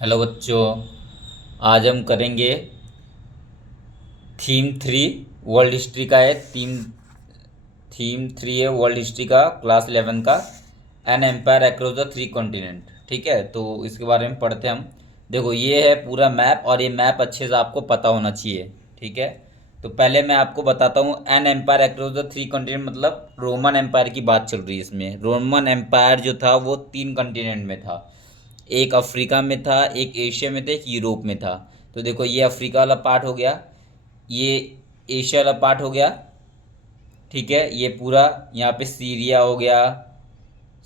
Hello बच्चों। आज हम करेंगे थीम थ्री वर्ल्ड हिस्ट्री का है। थीम थ्री है वर्ल्ड हिस्ट्री का, क्लास 11 का। An empire across the three continent. ठीक है, तो इसके बारे में पढ़ते हैं हम। देखो, ये है पूरा मैप और ये मैप अच्छे से आपको पता होना चाहिए। ठीक है, तो पहले मैं आपको बताता हूँ an empire across the three continent मतलब रोमन एम्पायर की बात चल रही है। इसमें रोमन एम्पायर जो था वो 3 कॉन्टिनेंट में था। एक अफ्रीका में था, एक एशिया में था, एक यूरोप में था। तो देखो, ये अफ्रीका वाला पार्ट हो गया, ये एशिया वाला पार्ट हो गया। ठीक है, ये पूरा यहाँ पे सीरिया हो गया।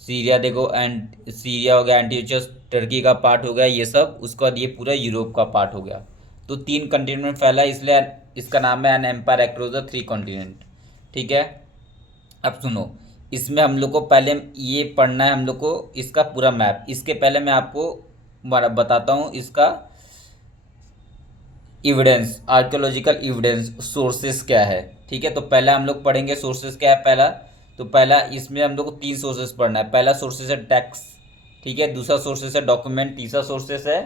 सीरिया देखो, एंड सीरिया हो गया, एंटीओचस टर्की का पार्ट हो गया ये सब। उसके बाद ये पूरा यूरोप का पार्ट हो गया। तो 3 कंटिनेंट में फैला है, इसलिए इसका नाम है an empire across the three continent. ठीक है, अब सुनो। इसमें हम लोग को पहले ये पढ़ना है, हम लोग को इसका पूरा मैप। इसके पहले मैं आपको बताता हूँ इसका एविडेंस, आर्कियोलॉजिकल एविडेंस, सोर्सेस क्या है। ठीक है, तो पहला हम लोग पढ़ेंगे सोर्सेस क्या है। पहला, तो पहला इसमें हम लोग को 3 सोर्सेस पढ़ना है। पहला सोर्सेस है टैक्स। ठीक है, दूसरा सोर्सेस है डॉक्यूमेंट, तीसरा सोर्सेस है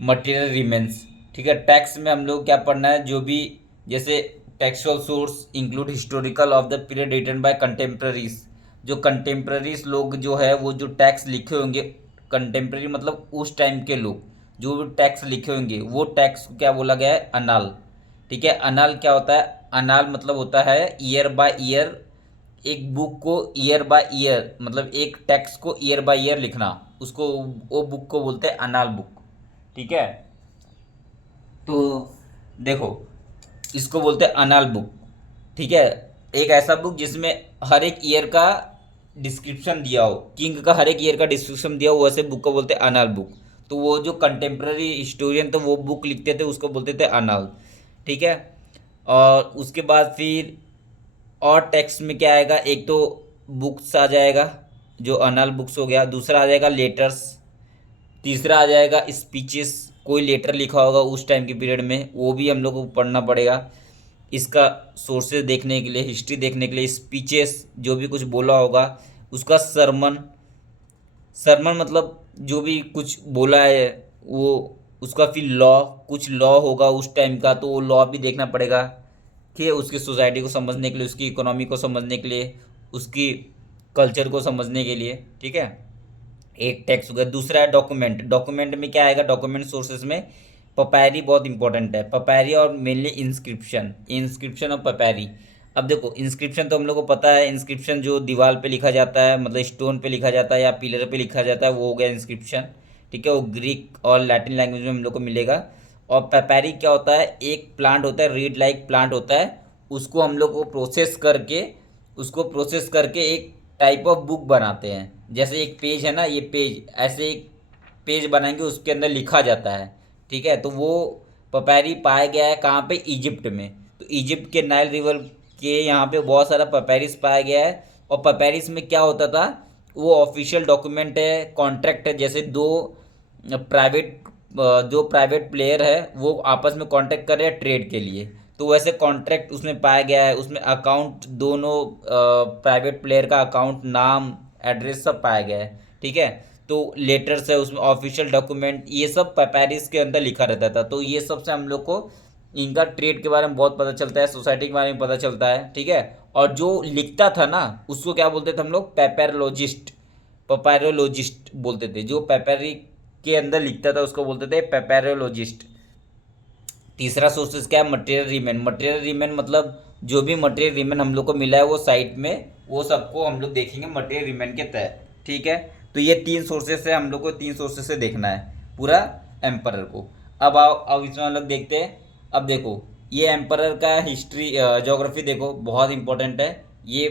मटेरियल रिमेन्स। ठीक है, टैक्स में हम लोग क्या पढ़ना है, जो भी जैसे textual source include historical of the period written by contemporaries. जो कंटेम्प्रेरीज लोग जो है वो जो टैक्स लिखे होंगे, कंटेम्प्रेरी मतलब उस टाइम के लोग जो भी टैक्स लिखे होंगे, वो टैक्स को क्या बोला गया है, अनाल। ठीक है, अनाल क्या होता है, अनाल मतलब होता है ईयर बाय ईयर। एक बुक को ईयर बाय ईयर मतलब एक टैक्स को ईयर बाय ईयर लिखना, उसको वो बुक को बोलते हैं अनाल बुक। ठीक है, तो देखो, इसको बोलते हैं अनाल बुक। ठीक है, एक ऐसा बुक जिसमें हर एक ईयर का डिस्क्रिप्शन दिया हो, किंग का हर एक ईयर का डिस्क्रिप्शन दिया हो, वैसे बुक को बोलते हैं अनाल बुक। तो वो जो कंटेम्प्रेरी हिस्टोरियन थे वो बुक लिखते थे, उसको बोलते थे अनाल। ठीक है, और उसके बाद फिर और टेक्स्ट में क्या आएगा, एक तो बुक्स आ जाएगा जो अनल बुक्स हो गया, दूसरा आ जाएगा लेटर्स, तीसरा आ जाएगा स्पीचेस। कोई लेटर लिखा होगा उस टाइम के पीरियड में, वो भी हम लोग को पढ़ना पड़ेगा। इसका सोर्सेज देखने के लिए, हिस्ट्री देखने के लिए, स्पीचेस जो भी कुछ बोला होगा उसका सरमन। सरमन मतलब जो भी कुछ बोला है वो, उसका फिर लॉ, कुछ लॉ होगा उस टाइम का, तो वो लॉ भी देखना पड़ेगा। ठीक है, उसकी सोसाइटी को समझने के लिए, उसकी इकोनॉमी को समझने के लिए, उसकी कल्चर को समझने के लिए। ठीक है, एक टेक्स्ट हो गया। दूसरा है डॉक्यूमेंट। डॉक्यूमेंट में क्या आएगा, डॉक्यूमेंट सोर्सेज में पपैरी बहुत इंपॉर्टेंट है। पपैरी और मेनली इंस्क्रिप्शन, इंस्क्रिप्शन और पपैरी। अब देखो, इंस्क्रिप्शन तो हम लोग को पता है, इंस्क्रिप्शन जो दीवार पे लिखा जाता है, मतलब स्टोन पे लिखा जाता है या पिलर पे लिखा जाता है, वो हो गया इंस्क्रिप्शन। ठीक है, वो ग्रीक और लैटिन लैंग्वेज में हम लोग को मिलेगा। और पेपैरी क्या होता है, एक प्लांट होता है, रीड लाइक प्लांट होता है। उसको हम लोग को प्रोसेस करके, उसको प्रोसेस करके एक टाइप ऑफ बुक बनाते हैं। जैसे एक पेज है ना, ये पेज ऐसे एक पेज बनाएंगे, उसके अंदर लिखा जाता है। ठीक है, तो वो पपैरी पाया गया है कहाँ पे, इजिप्ट में। तो इजिप्ट के नाइल रिवर के यहाँ पे बहुत सारा पपैरिस पाया गया है। और पपैरिस में क्या होता था, वो ऑफिशियल डॉक्यूमेंट है, कॉन्ट्रैक्ट है। जैसे दो प्राइवेट, जो प्राइवेट प्लेयर है वो आपस में कॉन्ट्रैक्ट कर रहे हैं ट्रेड के लिए, तो वैसे कॉन्ट्रैक्ट उसमें पाया गया है। उसमें अकाउंट, दोनों प्राइवेट प्लेयर का अकाउंट, नाम, एड्रेस सब पाया गया है। ठीक है, तो लेटर्स है उसमें, ऑफिशियल डॉक्यूमेंट, ये सब पेपैरिस के अंदर लिखा रहता था। तो ये सब से हम लोग को इनका ट्रेड के बारे में बहुत पता चलता है, सोसाइटी के बारे में पता चलता है। ठीक है, और जो लिखता था ना उसको क्या बोलते थे हम लोग, पेपैरोलॉजिस्ट। पेपैरोलॉजिस्ट बोलते थे, जो पेपैरी के अंदर लिखता था उसको बोलते थे पेपैरोलॉजिस्ट। तीसरा सोर्सेज क्या है, मटेरियल रिमेन। मटेरियल रिमेन मतलब जो भी मटेरियल रिमेन हम लोग को मिला है वो साइट में, वो सबको हम लोग देखेंगे मटेरियल रिमेन के तहत। ठीक है, तो ये 3 सोर्सेज से हम लोग को, 3 सोर्सेज से देखना है पूरा एम्परर को। अब आओ, अब इसमें हम लोग देखते हैं। अब देखो, ये एम्परर का हिस्ट्री, ज्योग्राफी देखो बहुत इंपॉर्टेंट है। ये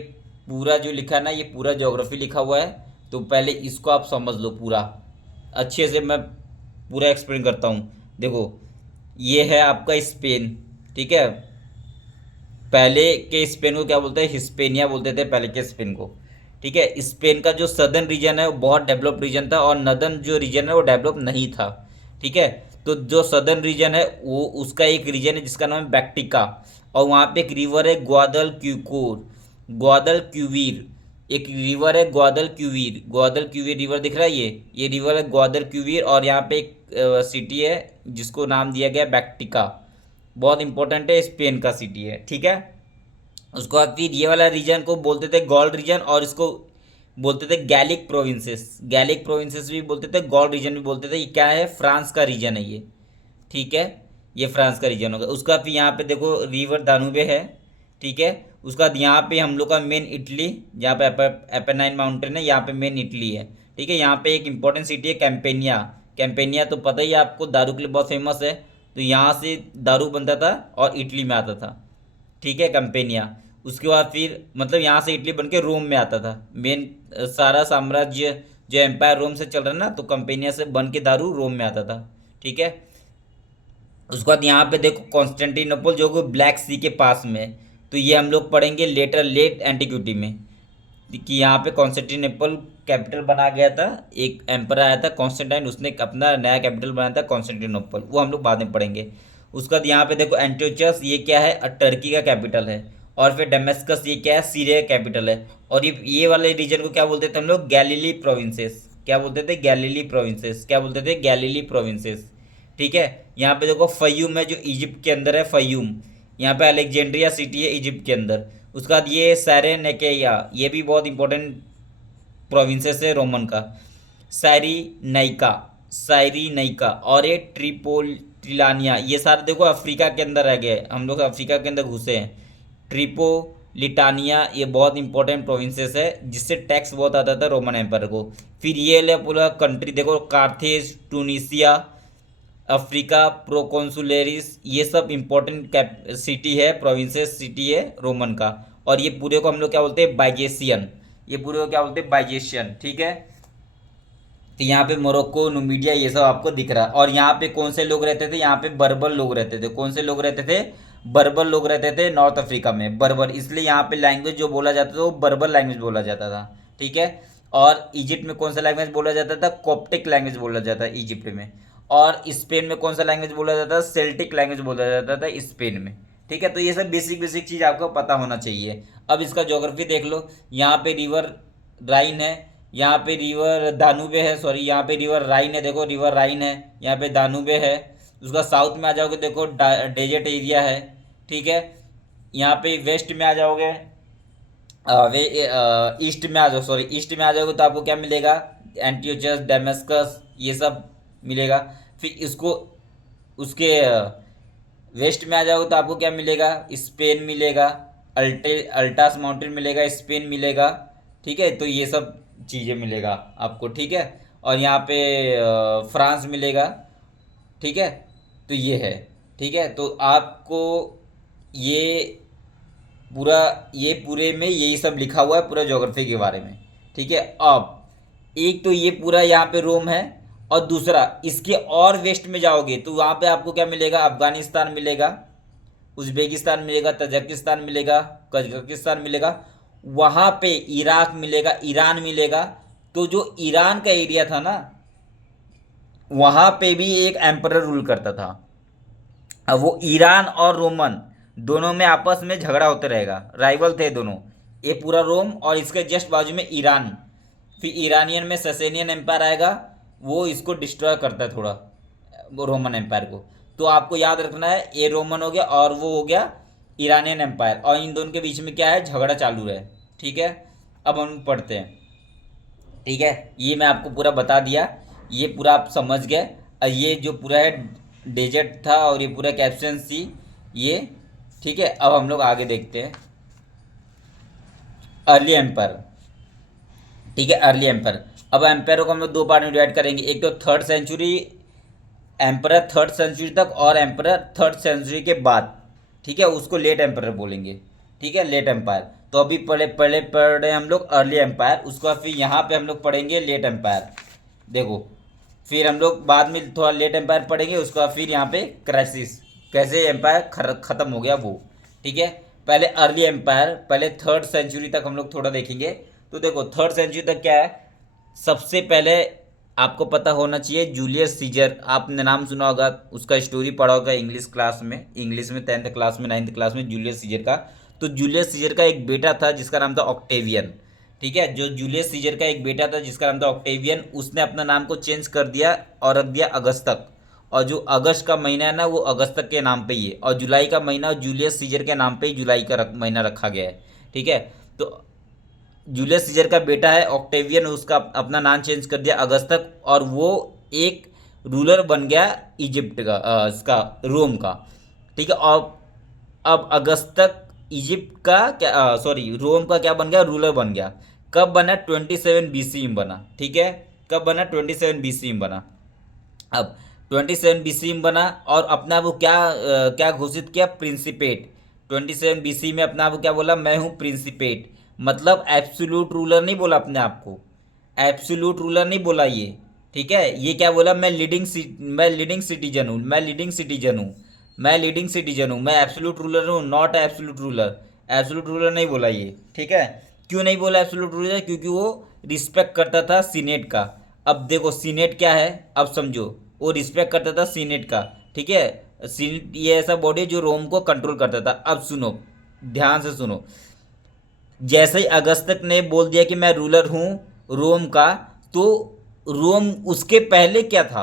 पूरा जो लिखा है ना, ये पूरा ज्योग्राफी लिखा हुआ है। तो पहले इसको आप समझ लो पूरा अच्छे से, मैं पूरा एक्सप्लेन करता हूँ। देखो, ये है आपका स्पेन। ठीक है, पहले के स्पेन को क्या बोलते हैं, हिस्पेनिया बोलते थे पहले के स्पेन को। ठीक है, स्पेन का जो सदर्न रीजन है वो बहुत डेवलप्ड रीजन था, और नदर्न जो रीजन है वो डेवलप नहीं था। ठीक है, तो जो सदर्न रीजन है वो, उसका एक रीजन है जिसका नाम है बैक्टिका। और वहाँ पे एक रिवर है ग्वादल क्यूकोर, ग्वादल क्यूवीर। एक रिवर है ग्वादल क्यूवीर, ग्वादल क्यूवीर रिवर दिख रहा है, ये रिवर है ग्वादल क्यूवीर, और यहाँ पे एक सिटी है जिसको नाम दिया गया बैक्टिका, बहुत इंपॉर्टेंट है, स्पेन का सिटी है, ठीक है। उसके बाद फिर ये वाला रीजन को बोलते थे गॉल रीजन, और इसको बोलते थे गैलिक प्रोविंसेस, गैलिक प्रोविंसेस भी बोलते थे, गॉल रीजन भी बोलते थे। ये क्या है, फ्रांस का रीजन है ये, ठीक है, ये फ्रांस का रीजन होगा। उसका फिर यहाँ पे देखो रिवर दानुबे है, ठीक है। उसका बाद यहाँ पे हम लोग का मेन इटली, जहाँ पे एपेनाइन माउंटेन है, यहाँ पे मेन इटली है, ठीक है। यहाँ पे एक इंपॉर्टेंट सिटी है कैंपेनिया, कैंपेनिया तो पता ही है आपको, दारू के लिए बहुत फेमस है, तो यहाँ से दारू बनता था और इटली में आता था, ठीक है, कैंपेनिया। उसके बाद फिर मतलब यहाँ से इटली बन के रोम में आता था, मेन सारा साम्राज्य जो एम्पायर रोम से चल रहा है ना, तो कैंपेनिया से बन के दारू रोम में आता था, ठीक है। उसके बाद यहाँ पे देखो कॉन्स्टेंटिनोपल जो कि ब्लैक सी के पास में है, तो ये हम लोग पढ़ेंगे लेटर लेट एंटिक्विटी में, कि यहाँ पे कॉन्स्टेंटिनोपल कैपिटल बना गया था, एक एम्पर आया था कॉन्स्टेंटाइन, उसने अपना नया कैपिटल बनाया था कॉन्स्टेंटिनोपल, वो हम लोग बाद में पढ़ेंगे। उसके बाद यहाँ पे देखो एंटियोचस, ये क्या है, टर्की का कैपिटल है। और फिर डेमेस्कस, ये क्या है, सीरिया का कैपिटल है। और ये वाले रीजन को क्या बोलते थे हम लोग, गैलीली प्रोविंसेस, क्या बोलते थे, गैलीली प्रोविंसेस, क्या बोलते थे, गैलीली प्रोविंसेस, ठीक है। यहाँ पे देखो फयूम है जो इजिप्ट के अंदर है, फयूम। यहाँ पे अलेक्जेंड्रिया सिटी है इजिप्ट के अंदर। उसके बाद ये सैरेनेकेया, ये भी बहुत इंपॉर्टेंट प्रोविंसेस है रोमन का, साइरीनाइका, साइरीनाइका, और ये ट्रिपोलिटानिया, ये सारे देखो अफ्रीका के अंदर रह गए, हम लोग अफ्रीका के अंदर घुसे हैं। ट्रिपोलिटानिया ये बहुत इंपॉर्टेंट प्रोविंसेस है, जिससे टैक्स बहुत आता था रोमन एम्पायर को। फिर ये ले पूरा कंट्री देखो, कार्थेज, टूनिसिया, अफ्रीका, प्रोकॉन्सुलेरिस, ये सब इंपॉर्टेंट कैप सिटी है, प्रोविंसेस सिटी है रोमन का। और ये पूरे को हम लोग क्या बोलते हैं, बाइजेशियन, ये पूरे को क्या बोलते हैं, बाइजेशियन, ठीक है। तो यहाँ पे मोरक्को, नुमीडिया, ये सब आपको दिख रहा है। और यहाँ पे कौन से लोग रहते थे, यहाँ पे बर्बर लोग रहते थे। कौन से लोग रहते थे, बर्बर लोग रहते थे नॉर्थ अफ्रीका में, बर्बर, इसलिए यहाँ पे लैंग्वेज जो बोला जाता था वो बर्बर लैंग्वेज बोला जाता था, ठीक है। और इजिप्ट में कौन सा लैंग्वेज बोला जाता था, कॉप्टिक लैंग्वेज बोला जाता है इजिप्ट में। और स्पेन में कौन सा लैंग्वेज बोला जाता था, सेल्टिक लैंग्वेज बोला जाता था स्पेन में, ठीक है। तो ये सब बेसिक बेसिक चीज़ आपको पता होना चाहिए। अब इसका ज्योग्राफी देख लो, यहाँ पे रिवर राइन है, यहाँ पे रिवर दानुबे है, सॉरी यहाँ पे रिवर राइन है, देखो रिवर राइन है, यहाँ पे दानुबे है। उसका साउथ में आ जाओगे देखो डेजर्ट एरिया है, ठीक है। यहाँ पे वेस्ट में आ जाओगे, वे ईस्ट में आ जाओ, सॉरी ईस्ट में आ जाओगे तो आपको क्या मिलेगा, एंटियोचस, डेमेस्कस, ये सब मिलेगा। फिर इसको उसके वेस्ट में आ जाओगे तो आपको क्या मिलेगा, स्पेन मिलेगा, अल्टास माउंटेन मिलेगा, स्पेन मिलेगा, ठीक है। तो ये सब चीज़ें मिलेगा आपको, ठीक है। और यहाँ पे फ्रांस मिलेगा, ठीक है। तो ये है, ठीक है। तो आपको ये पूरा, ये पूरे में यही सब लिखा हुआ है पूरा ज्योग्राफी के बारे में, ठीक है। अब एक तो ये पूरा यहाँ पे रोम है, और दूसरा इसके और वेस्ट में जाओगे तो वहाँ पे आपको क्या मिलेगा, अफगानिस्तान मिलेगा, उज्बेकिस्तान मिलेगा, तजाकिस्तान मिलेगा, कजाकिस्तान मिलेगा, वहाँ पे इराक मिलेगा, ईरान मिलेगा। तो जो ईरान का एरिया था ना, वहाँ पे भी एक एम्परर रूल करता था। अब वो ईरान और रोमन दोनों में आपस में झगड़ा होते रहेगा, राइवल थे दोनों, ये पूरा रोम और इसके जस्ट बाजू में ईरान। फिर ईरानियन में ससेनियन एम्पायर आएगा, वो इसको डिस्ट्रॉय करता है थोड़ा, वो रोमन एम्पायर को। तो आपको याद रखना है, ये रोमन हो गया और वो हो गया ईरानियन एम्पायर, और इन दोनों के बीच में क्या है, झगड़ा चालू है, ठीक है। अब हम पढ़ते हैं, ठीक है। ये मैं आपको पूरा बता दिया, ये पूरा आप समझ गए। और ये जो पूरा है डेजर्ट था, और ये पूरा कैप्शन सी, ये ठीक है। अब हम लोग आगे देखते हैं अर्ली एम्पायर, ठीक है, अर्ली एम्पायर। अब एम्पायरों को हम लोग दो पार्ट में डिवाइड करेंगे, एक तो third century, emperor third century तक, और एम्परर थर्ड सेंचुरी के बाद, ठीक है, उसको लेट एम्परर बोलेंगे, ठीक है, लेट एम्पायर। तो अभी पहले पहले पढ़ रहे हैं हम लोग अर्ली एम्पायर, उसके बाद फिर यहाँ पे हम लोग पढ़ेंगे लेट एम्पायर, देखो। फिर हम लोग बाद में थोड़ा लेट एम्पायर पढ़ेंगे, उसके बाद फिर यहाँ पे क्राइसिस, कैसे एम्पायर ख़त्म हो गया वो, ठीक है। पहले अर्ली एम्पायर, पहले थर्ड सेंचुरी तक हम लोग थोड़ा देखेंगे। तो देखो थर्ड सेंचुरी तक क्या है, सबसे पहले आपको पता होना चाहिए जूलियस सीजर, आपने नाम सुना होगा, उसका स्टोरी पढ़ा होगा इंग्लिश क्लास में, इंग्लिश में 10th क्लास में, 9th क्लास में, जूलियस सीजर का। तो जूलियस सीजर का एक बेटा था जिसका नाम था ऑक्टेवियन, ठीक है। जो जूलियस सीजर का एक बेटा था जिसका नाम था ऑक्टेवियन, उसने अपना नाम को चेंज कर दिया और रख दिया अगस्तक। और जो अगस्त का महीना है ना वो अगस्तक के नाम पे ही है, और जुलाई का महीना जूलियस सीजर के नाम पे ही जुलाई का महीना रखा गया है। ठीक है। तो जूलियस सीजर का बेटा है ऑक्टेवियन, उसका अपना नाम चेंज कर दिया अगस्तक, और वो एक रूलर बन गया इजिप्ट का, इसका रोम का। ठीक है। और अब अगस्तक इजिप्ट का क्या, सॉरी रोम का क्या बन गया, रूलर बन गया। कब बना, 27 BC में बना। ठीक है। कब बना, 27 BC में बना। अब 27 BC में बना, और अपना वो क्या घोषित किया, प्रिंसिपेट। 27 BC में अपना वो क्या बोला, मैं हूँ प्रिंसिपेट। मतलब एब्सोल्यूट रूलर नहीं बोला अपने आप को, एब्सोल्यूट रूलर नहीं बोला ये। ठीक है। ये क्या बोला, मैं लीडिंग सिटीजन हूँ, मैं लीडिंग सिटीजन हूँ, मैं लीडिंग सिटीजन हूँ, मैं एब्सोल्यूट रूलर हूँ, not absolute ruler. Absolute ruler नहीं बोला ये। ठीक है। क्यों नहीं बोला एब्सोल्यूट रूलर, क्योंकि वो रिस्पेक्ट करता था सीनेट का। अब देखो सीनेट क्या है, अब समझो। वो रिस्पेक्ट करता था सीनेट का। ठीक है। सीनेट ये ऐसा बॉडी है जो रोम को कंट्रोल करता था। अब सुनो, ध्यान से सुनो। जैसे ही अगस्तक ने बोल दिया कि मैं रूलर हूँ रोम का, तो रोम उसके पहले क्या था,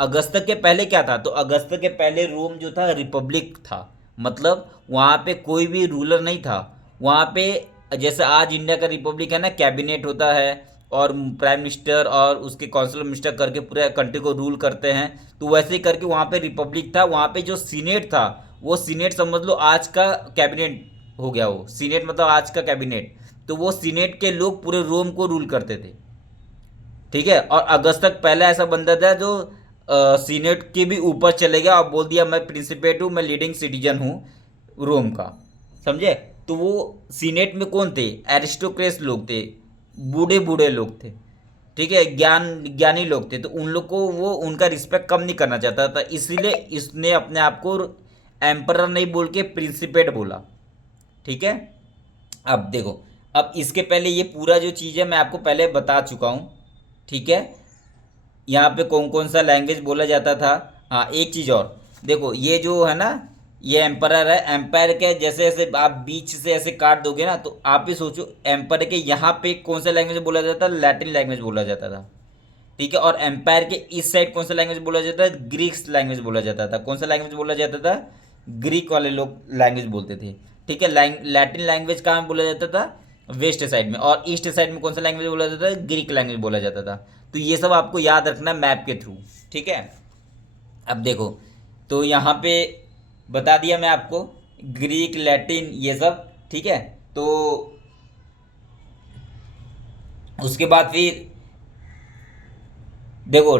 अगस्तक के पहले क्या था, तो अगस्तक के पहले रोम जो था रिपब्लिक था। मतलब वहाँ पे कोई भी रूलर नहीं था। वहाँ पे जैसे आज इंडिया का रिपब्लिक है ना, कैबिनेट होता है और प्राइम मिनिस्टर और उसके काउंसिल मिनिस्टर करके पूरे कंट्री को रूल करते हैं, तो वैसे ही करके वहाँ पे रिपब्लिक था। वहाँ पे जो सीनेट था, वो सीनेट समझ लो आज का कैबिनेट हो गया। वो सीनेट मतलब आज का कैबिनेट। तो वो सीनेट के लोग पूरे रोम को रूल करते थे। ठीक है। और अगस्तक पहला ऐसा बंदा था जो सीनेट के भी ऊपर चले गया और बोल दिया मैं प्रिंसिपेट हूँ, मैं लीडिंग सिटीजन हूँ रोम का। समझे। तो वो सीनेट में कौन थे, एरिस्टोक्रेट्स लोग थे, बूढ़े बूढ़े लोग थे। ठीक है। ज्ञानी लोग थे। तो उन लोग को वो उनका रिस्पेक्ट कम नहीं करना चाहता था, इसीलिए इसने अपने आप को एम्परर नहीं बोल के प्रिंसिपेट बोला। ठीक है। अब देखो, अब इसके पहले ये पूरा जो चीज़ है मैं आपको पहले बता चुका हूँ। ठीक है। यहाँ पे कौन कौन सा लैंग्वेज बोला जाता था। हाँ, एक चीज़ और देखो, ये जो है ना, ये एम्पायर है। एम्पायर के जैसे जैसे आप बीच से ऐसे काट दोगे ना, तो आप भी सोचो एम्पायर के यहाँ पे कौन सा लैंग्वेज बोला जाता था, लैटिन लैंग्वेज बोला जाता था। ठीक है। और एम्पायर के इस साइड कौन सा लैंग्वेज बोला जाता था, ग्रीक लैंग्वेज बोला जाता था। कौन सा लैंग्वेज बोला जाता था, ग्रीक वाले लोग लैंग्वेज बोलते थे। ठीक है। लैटिन लैंग्वेज कहाँ बोला जाता था, वेस्ट साइड में। और ईस्ट साइड में कौन सा लैंग्वेज बोला जाता था, ग्रीक लैंग्वेज बोला जाता था। तो ये सब आपको याद रखना मैप के थ्रू। ठीक है। अब देखो, तो यहाँ पे बता दिया मैं आपको, ग्रीक लैटिन ये सब। ठीक है। तो उसके बाद फिर देखो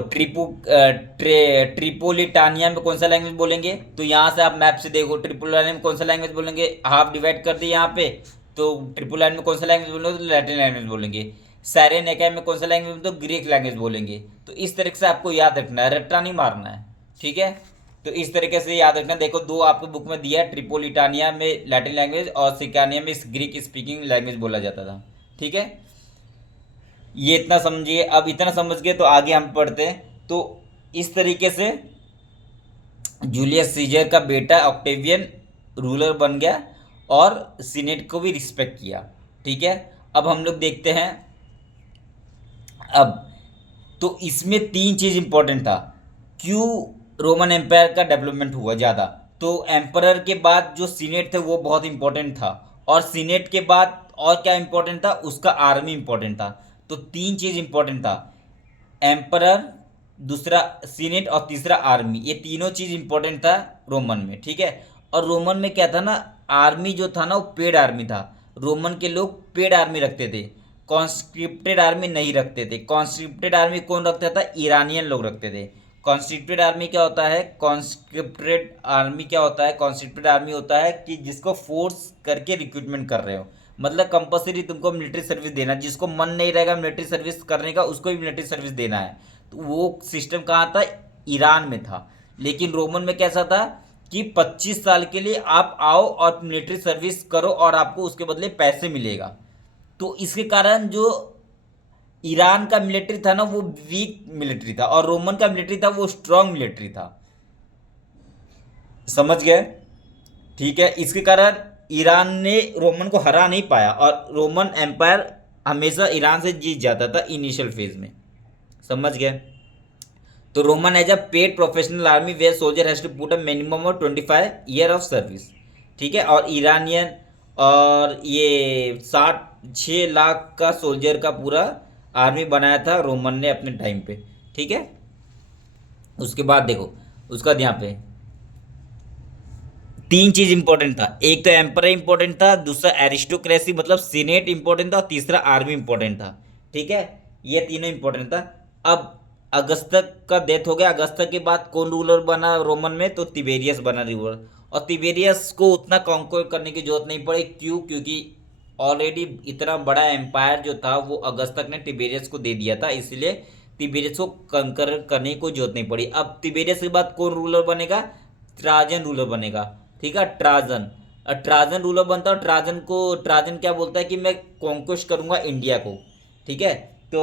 ट्रिपोलिटानिया में कौन सा लैंग्वेज बोलेंगे, तो यहाँ से आप मैप से देखो ट्रिपोलिटानिया में कौन सा लैंग्वेज बोलेंगे, हाफ डिवाइड कर दिए यहाँ पे। तो ट्रिपोलिटानिया में कौन सा लैंग्वेज बोलेंगे, तो लैटिन लैंग्वेज बोलेंगे। साइरेनिका में कौन सा लैंग्वेज, तो ग्रीक लैंग्वेज बोलेंगे। तो इस तरीके से आपको याद रखना है, रट्टा नहीं मारना है। ठीक है। तो इस तरीके से याद रखना। देखो दो आपको बुक में दिया है, ट्रिपोलिटानिया में लैटिन लैंग्वेज और सिकानिया में ग्रीक स्पीकिंग लैंग्वेज बोला जाता था। ठीक है। ये इतना समझिए। अब इतना समझ गए तो आगे हम पढ़ते हैं। तो इस तरीके से जूलियस सीजर का बेटा ऑक्टेवियन रूलर बन गया और सीनेट को भी रिस्पेक्ट किया। ठीक है। अब हम लोग देखते हैं। अब तो इसमें तीन चीज़ इंपॉर्टेंट था, क्यों रोमन एम्पायर का डेवलपमेंट हुआ ज़्यादा। तो एम्परर के बाद जो सीनेट थे वो बहुत इंपॉर्टेंट था, और सीनेट के बाद और क्या इंपॉर्टेंट था, उसका आर्मी इंपॉर्टेंट था। तो तीन चीज़ इंपॉर्टेंट था, एम्परर, दूसरा सीनेट और तीसरा आर्मी। ये तीनों चीज़ इंपॉर्टेंट था रोमन में। ठीक है। और रोमन में क्या था ना, आर्मी जो था ना वो पेड आर्मी था। रोमन के लोग पेड आर्मी रखते थे, कॉन्स्क्रिप्टेड आर्मी नहीं रखते थे। कॉन्स्क्रिप्टेड आर्मी कौन रखता था, ईरानियन लोग रखते थे। कॉन्स्क्रिप्टेड आर्मी क्या होता है, कॉन्स्क्रिप्टेड आर्मी क्या होता है, कॉन्स्क्रिप्टेड आर्मी होता है कि जिसको फोर्स करके रिक्रूटमेंट कर रहे हो। मतलब कंपलसरी तुमको मिलिट्री सर्विस देना, जिसको मन नहीं रहेगा मिलिट्री सर्विस करने का उसको भी मिलिट्री सर्विस देना है। तो वो सिस्टम कहाँ था, ईरान में था। लेकिन रोमन में कैसा था कि 25 साल के लिए आप आओ और मिलिट्री सर्विस करो और आपको उसके बदले पैसे मिलेगा। तो इसके कारण जो ईरान का मिलिट्री था ना वो वीक मिलिट्री था, और रोमन का मिलिट्री था वो स्ट्रांग मिलिट्री था। समझ गए। ठीक है। इसके कारण ईरान ने रोमन को हरा नहीं पाया और रोमन एम्पायर हमेशा ईरान से जीत जाता था इनिशियल फेज में, समझ गए। तो Roman as a paid professional army where soldier has to put a minimum of 25 year of service, ठीक है। और ईरानियन और ये 6 लाख का सोल्जर का पूरा आर्मी बनाया था रोमन ने अपने टाइम पे, ठीक है। उसके बाद देखो उसका यहाँ पे 3 चीज इंपॉर्टेंट था, एक तो एम्पर इंपॉर्टेंट था, दूसरा एरिस्टोक्रेसी मतलब सीनेट इंपॉर्टेंट था, और तीसरा आर्मी इंपॉर्टेंट था, ठीक है। ये तीनों इंपॉर्टेंट था। अब अगस्तक का डेथ हो गया, अगस्तक के बाद कौन रूलर बना रोमन में, तो तिबेरियस बना रूलर। और तिबेरियस को उतना कॉन्क्वर करने की जरूरत नहीं पड़ी, क्यों, क्योंकि ऑलरेडी इतना बड़ा एम्पायर जो था वो अगस्तक ने तिबेरियस को दे दिया था, इसलिए तिबेरियस को कंकर करने की कोई जरूरत नहीं पड़ी। अब तिबेरियस के बाद कौन रूलर बनेगा, ट्राजन रूलर बनेगा, ठीक है। ट्राजन, ट्राजन रूलर बनता है, ट्राजन को ट्राजन क्या बोलता है कि मैं कॉन्क्वेस्ट करूंगा इंडिया को, ठीक है। तो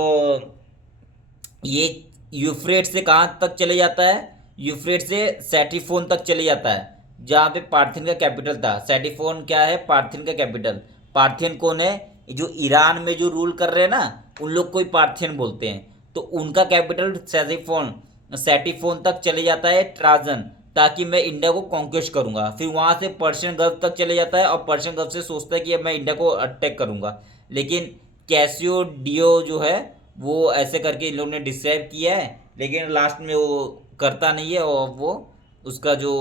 ये यूफ्रेट से कहाँ तक चले जाता है, यूफ्रेट से सैटिफोन तक चले जाता है, जहाँ पे पार्थियन का कैपिटल था। सैटिफोन क्या है, पार्थियन का कैपिटल। पार्थियन कौन है, जो ईरान में जो रूल कर रहे हैं ना, उन लोग को ही पार्थियन बोलते हैं। तो उनका कैपिटल सैटिफोन, सैटिफोन तक चले जाता है ट्राजन, ताकि मैं इंडिया को कॉन्क्वेस्ट करूंगा। फिर वहाँ से पर्शियन गल्फ तक चले जाता है, और पर्शियन गल्फ से सोचता है कि अब मैं इंडिया को अटैक करूंगा। लेकिन कैसियो डियो जो है वो ऐसे करके इन लोगों ने डिस्क्राइब किया है, लेकिन लास्ट में वो करता नहीं है, और वो उसका जो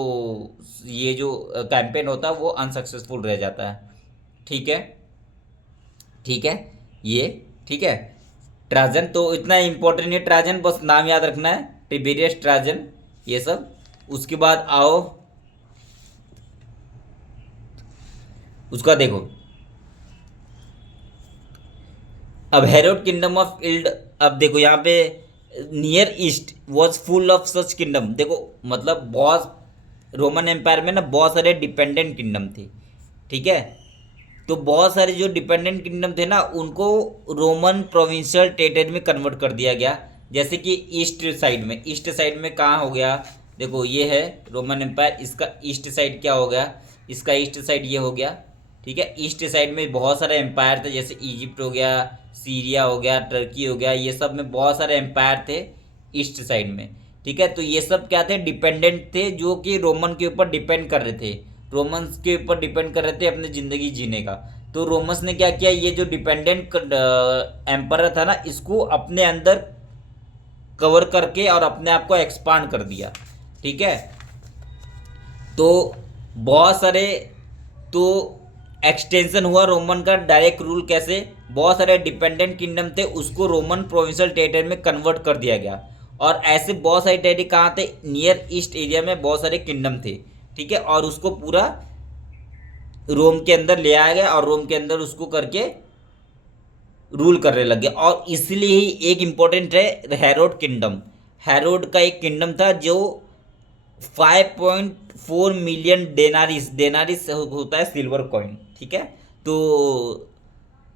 ये जो कैंपेन होता है वो अनसक्सेसफुल रह जाता है, ठीक है। ठीक है ये, ठीक है। ट्राजन तो इतना इम्पोर्टेंट है, ट्राजन बस नाम याद रखना है, टिबेरियस ट्राजन, ये सब। उसके बाद आओ उसका देखो, अब हेरोड किंगडम ऑफ इल्ड। अब देखो यहाँ पे near east was full of such kingdom. देखो मतलब बहुत रोमन एम्पायर में ना बहुत सारे डिपेंडेंट किंगडम थे, ठीक है। तो बहुत सारे जो डिपेंडेंट किंगडम थे ना, उनको रोमन प्रोविंशियल टेरिटरी में कन्वर्ट कर दिया गया। जैसे कि ईस्ट साइड में, ईस्ट साइड में कहाँ हो गया, देखो ये है रोमन एम्पायर, इसका ईस्ट साइड क्या हो गया, इसका ईस्ट साइड ये हो गया, ठीक है। ईस्ट साइड में बहुत सारे एम्पायर थे, जैसे इजिप्ट हो गया, सीरिया हो गया, टर्की हो गया, ये सब में बहुत सारे एम्पायर थे ईस्ट साइड में, ठीक है। तो ये सब क्या थे, डिपेंडेंट थे, जो कि रोमन के ऊपर डिपेंड कर रहे थे, रोमन्स के ऊपर डिपेंड कर रहे थे अपनी ज़िंदगी जीने का। तो रोमन्स ने क्या किया, ये जो डिपेंडेंट एम्पायर था ना, इसको अपने अंदर कवर करके और अपने आप को एक्सपांड कर दिया, ठीक है। तो बहुत सारे, तो एक्सटेंशन हुआ रोमन का डायरेक्ट रूल कैसे, बहुत सारे डिपेंडेंट किंगडम थे उसको रोमन प्रोविंशियल टेरिटरी में कन्वर्ट कर दिया गया। और ऐसे बहुत सारे टेरिटरी कहाँ थे, नियर ईस्ट एरिया में बहुत सारे किंगडम थे, ठीक है। और उसको पूरा रोम के अंदर ले आया गया, और रोम के अंदर उसको करके रूल करने लग गया। और इसलिए ही एक इम्पोर्टेंट है हेरोड किंगडम। हेरोड का एक किंगडम था जो 5.4 मिलियन डेनारिस, डेनारिस होता है सिल्वर कॉइन, ठीक है। तो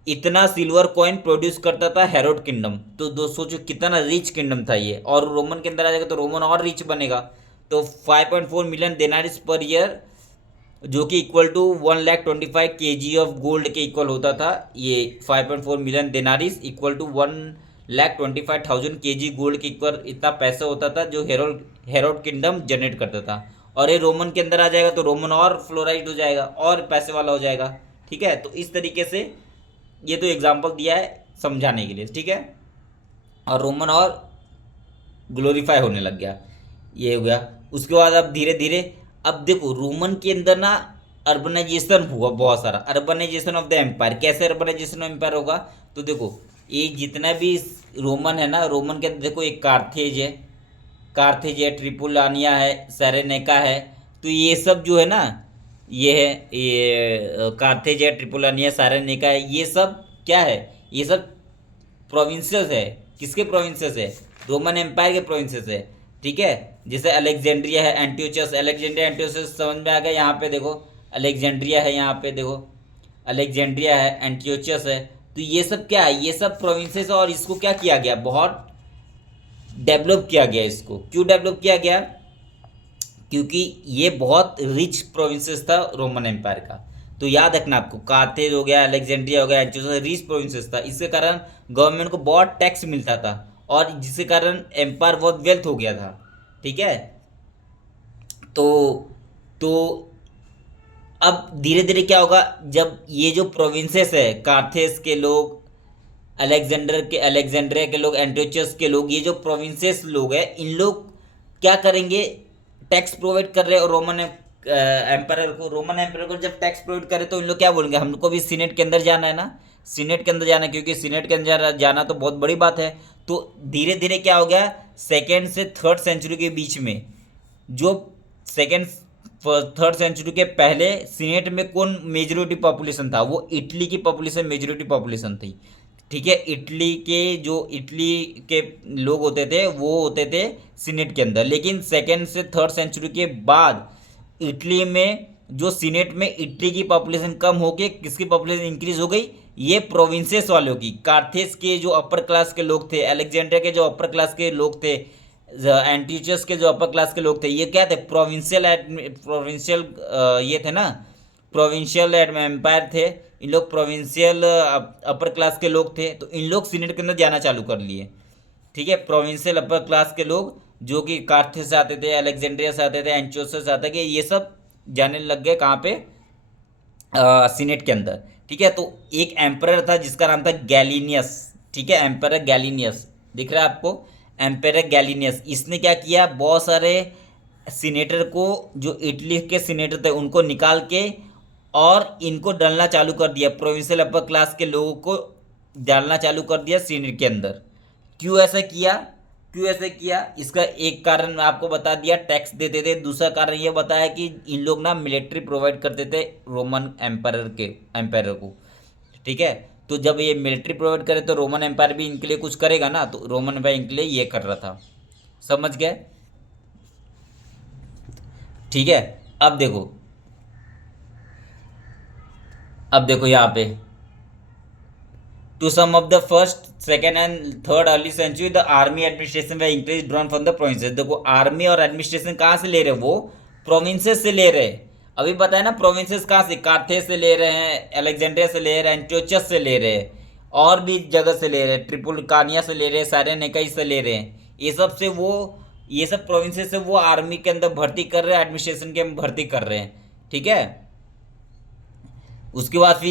इतना सिल्वर कॉइन प्रोड्यूस करता था हेरोड किंगडम। तो दो सोचो कितना रिच किंगडम था ये, और रोमन के अंदर आ जाएगा तो रोमन और रिच बनेगा। तो 5.4 मिलियन डेनारिस पर ईयर, जो कि equal to 1,25,000 kg of gold के इक्वल होता था। ये 5.4 million denarii equal to 1,25,000 kg gold के इक्वल इतना पैसा होता था, जो हेरोड किंगडम जनरेट करता था। और ये रोमन के अंदर आ जाएगा तो रोमन और फ्लोराइड हो जाएगा और पैसे वाला हो जाएगा, ठीक है। तो इस तरीके से ये तो एग्जाम्पल दिया है समझाने के लिए, ठीक है। और रोमन और ग्लोरीफाई होने लग गया, ये हो गया। उसके बाद अब धीरे धीरे, अब देखो रोमन के अंदर ना अर्बनाइजेशन हुआ बहुत सारा, अर्बनाइजेशन ऑफ द एम्पायर। कैसे अर्बनाइजेशन ऑफ एम्पायर होगा, तो देखो ये जितना भी रोमन है ना, रोमन के अंदर देखो एक कार्थेज है, कार्थेज है, ट्रिपोलानिया है, सेरेनेका है। तो ये सब जो है ना, ये है, ये कार्थेज है, ट्रिपोलानिया, सेरेनेका है, ये सब क्या है, ये सब प्रोविंसेस है। किसके प्रोविंसेस है, रोमन एम्पायर के प्रोविंसेस है, ठीक है। जैसे अलेक्जेंड्रिया है, एंटियोचस, अलेक्जेंड्रिया एंटियोचस समझ में आ गया। यहाँ पे देखो अलेक्जेंड्रिया है, यहाँ पे देखो अलेक्जेंड्रिया है, एंटियोचस है। तो ये सब क्या है, ये सब प्रोविंसेस, और इसको क्या किया गया, बहुत डेवलप किया गया। इसको क्यों डेवलप किया गया, क्योंकि ये बहुत रिच प्रोविंसेस था रोमन एम्पायर का। तो याद रखना आपको, कार्थेज हो गया, अलेक्जेंड्रिया हो गया, एंटियोचस रिच प्रोविंसेस था, इसके कारण गवर्नमेंट को बहुत टैक्स मिलता था और जिसके कारण एम्पायर बहुत वेल्थ हो गया था। ठीक है। तो तो अब धीरे धीरे क्या होगा, जब ये जो प्रोविंसेस है, कार्थेज के लोग, अलेक्जेंड्रिया के लोग, एंटियोचस के लोग, ये जो प्रोविंसेस लोग हैं, इन लोग क्या करेंगे, टैक्स प्रोवाइड कर रहे हैं और रोमन एम्पायर को जब टैक्स प्रोवाइड करे तो इन लोग क्या बोलेंगे, हमको भी सीनेट के अंदर जाना है ना, सीनेट के अंदर जाना है, क्योंकि सीनेट के अंदर जाना तो बहुत बड़ी बात है। तो धीरे धीरे क्या हो गया, सेकेंड से थर्ड सेंचुरी के बीच में, जो सेकेंड थर्ड सेंचुरी के पहले सीनेट में कौन मेजोरिटी पॉपुलेशन था, वो इटली की पॉपुलेशन मेजोरिटी पॉपुलेशन थी। ठीक है, इटली के लोग होते थे वो होते थे सीनेट के अंदर, लेकिन सेकेंड से थर्ड सेंचुरी के बाद इटली में जो सीनेट में इटली की पॉपुलेशन कम होके किसकी पॉपुलेशन इंक्रीज हो गई, ये प्रोविंसेस वालों की, कार्थेज के जो अपर क्लास के लोग थे, अलेक्जेंड्रिया के जो अपर क्लास के लोग थे, एंटीचस के जो अपर क्लास के लोग थे, ये क्या थे, प्रोविंशियल ये थे ना, प्रोविंशियल एम्पायर थे, इन लोग प्रोविंशियल अपर क्लास के लोग थे, तो इन लोग सीनेट के अंदर जाना चालू कर लिए। ठीक है, प्रोविंशियल अपर क्लास के लोग जो कि कार्थेज से आते थे, अलेक्जेंड्रिया से आते थे, एंटियोचस से आते थे, ये सब जाने लग गए कहाँ पे, सीनेट के अंदर। ठीक है, तो एक एम्परर था जिसका नाम था गैलिनियस। ठीक है, एम्परर गैलिनियस दिख रहा है आपको, एम्परर गैलिनियस, इसने क्या किया, बहुत सारे सीनेटर को, जो इटली के सीनेटर थे उनको निकाल के और इनको डालना चालू कर दिया, प्रोविंशियल अपर क्लास के लोगों को डालना चालू कर दिया सीनेट के अंदर। क्यों ऐसा किया, क्यों ऐसे किया, इसका एक कारण मैं आपको बता दिया, टैक्स देते थे। दूसरा कारण ये बताया कि इन लोग ना मिलिट्री प्रोवाइड करते थे रोमन एम्पायर को। ठीक है, तो जब ये मिलिट्री प्रोवाइड करे तो रोमन एम्पायर भी इनके लिए कुछ करेगा ना, तो रोमन एम्पायर इनके लिए ये कर रहा था। समझ गए। ठीक है, अब देखो, अब देखो यहाँ पे, To some of the first, second and third early century, the army administration were increased drawn from the provinces। देखो आर्मी और एडमिनिस्ट्रेशन कहाँ से ले रहे हैं, वो प्रोविंसेस से ले रहे हैं। अभी पता है ना, प्रोविंसेस कहाँ से, कार्थेज से ले रहे हैं, अलेक्जेंड्रिया से ले रहे हैं, एंटियोचस से ले रहे हैं, और भी जगह से ले रहे हैं, ट्रिपोलिटानिया से ले रहे हैं, साइरेनिका से ले रहे हैं। ये सब प्रोविंसेस से वो आर्मी के अंदर भर्ती कर रहे हैं, एडमिनिस्ट्रेशन के अंदर भर्ती कर रहे हैं। ठीक है, उसके बाद फिर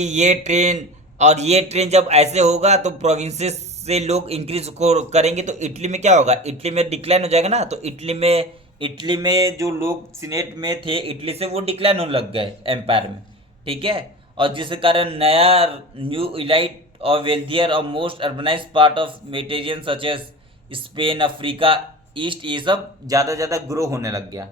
ये ट्रेन जब ऐसे होगा तो प्रोविंसेस से लोग इंक्रीज को करेंगे, तो इटली में क्या होगा, इटली में डिक्लाइन हो जाएगा ना, तो इटली में जो लोग सीनेट में थे इटली से, वो डिक्लाइन होने लग गए एम्पायर में। ठीक है, और जिस कारण नया न्यू इलाइट और वेल्थियर और most urbanise part of Mediterranean such as Spain, Africa, east, ये सब ज़्यादा ग्रो होने लग गया।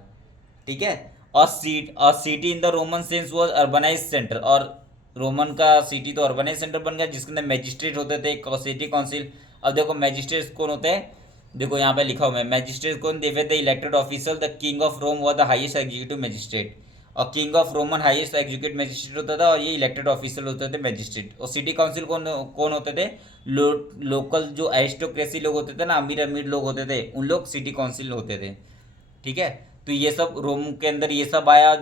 ठीक है, और city in the Roman sense was urbanise centre, और रोमन का सिटी तो अर्बनाइज सेंटर बन गया, जिसके अंदर मैजिस्ट्रेट होते थे, सिटी काउंसिल। अब देखो मैजिस्ट्रेट कौन होते हैं, देखो यहाँ पे लिखा हुआ है, मैजिस्ट्रेट कौन, they the elected officer, the king of Rome was the highest executive magistrate, और king of Roman highest executive magistrate होता था, और ये इलेक्टेड ऑफिसर होते थे मैजिस्ट्रेट। और सिटी काउंसिल कौन कौन होते थे, लोकल जो एरिस्टोक्रेसी लोग होते थे ना, अमीर अमीर लोग होते थे, उन लोग सिटी काउंसिल होते थे। ठीक है, तो ये सब रोम के अंदर ये सब आया,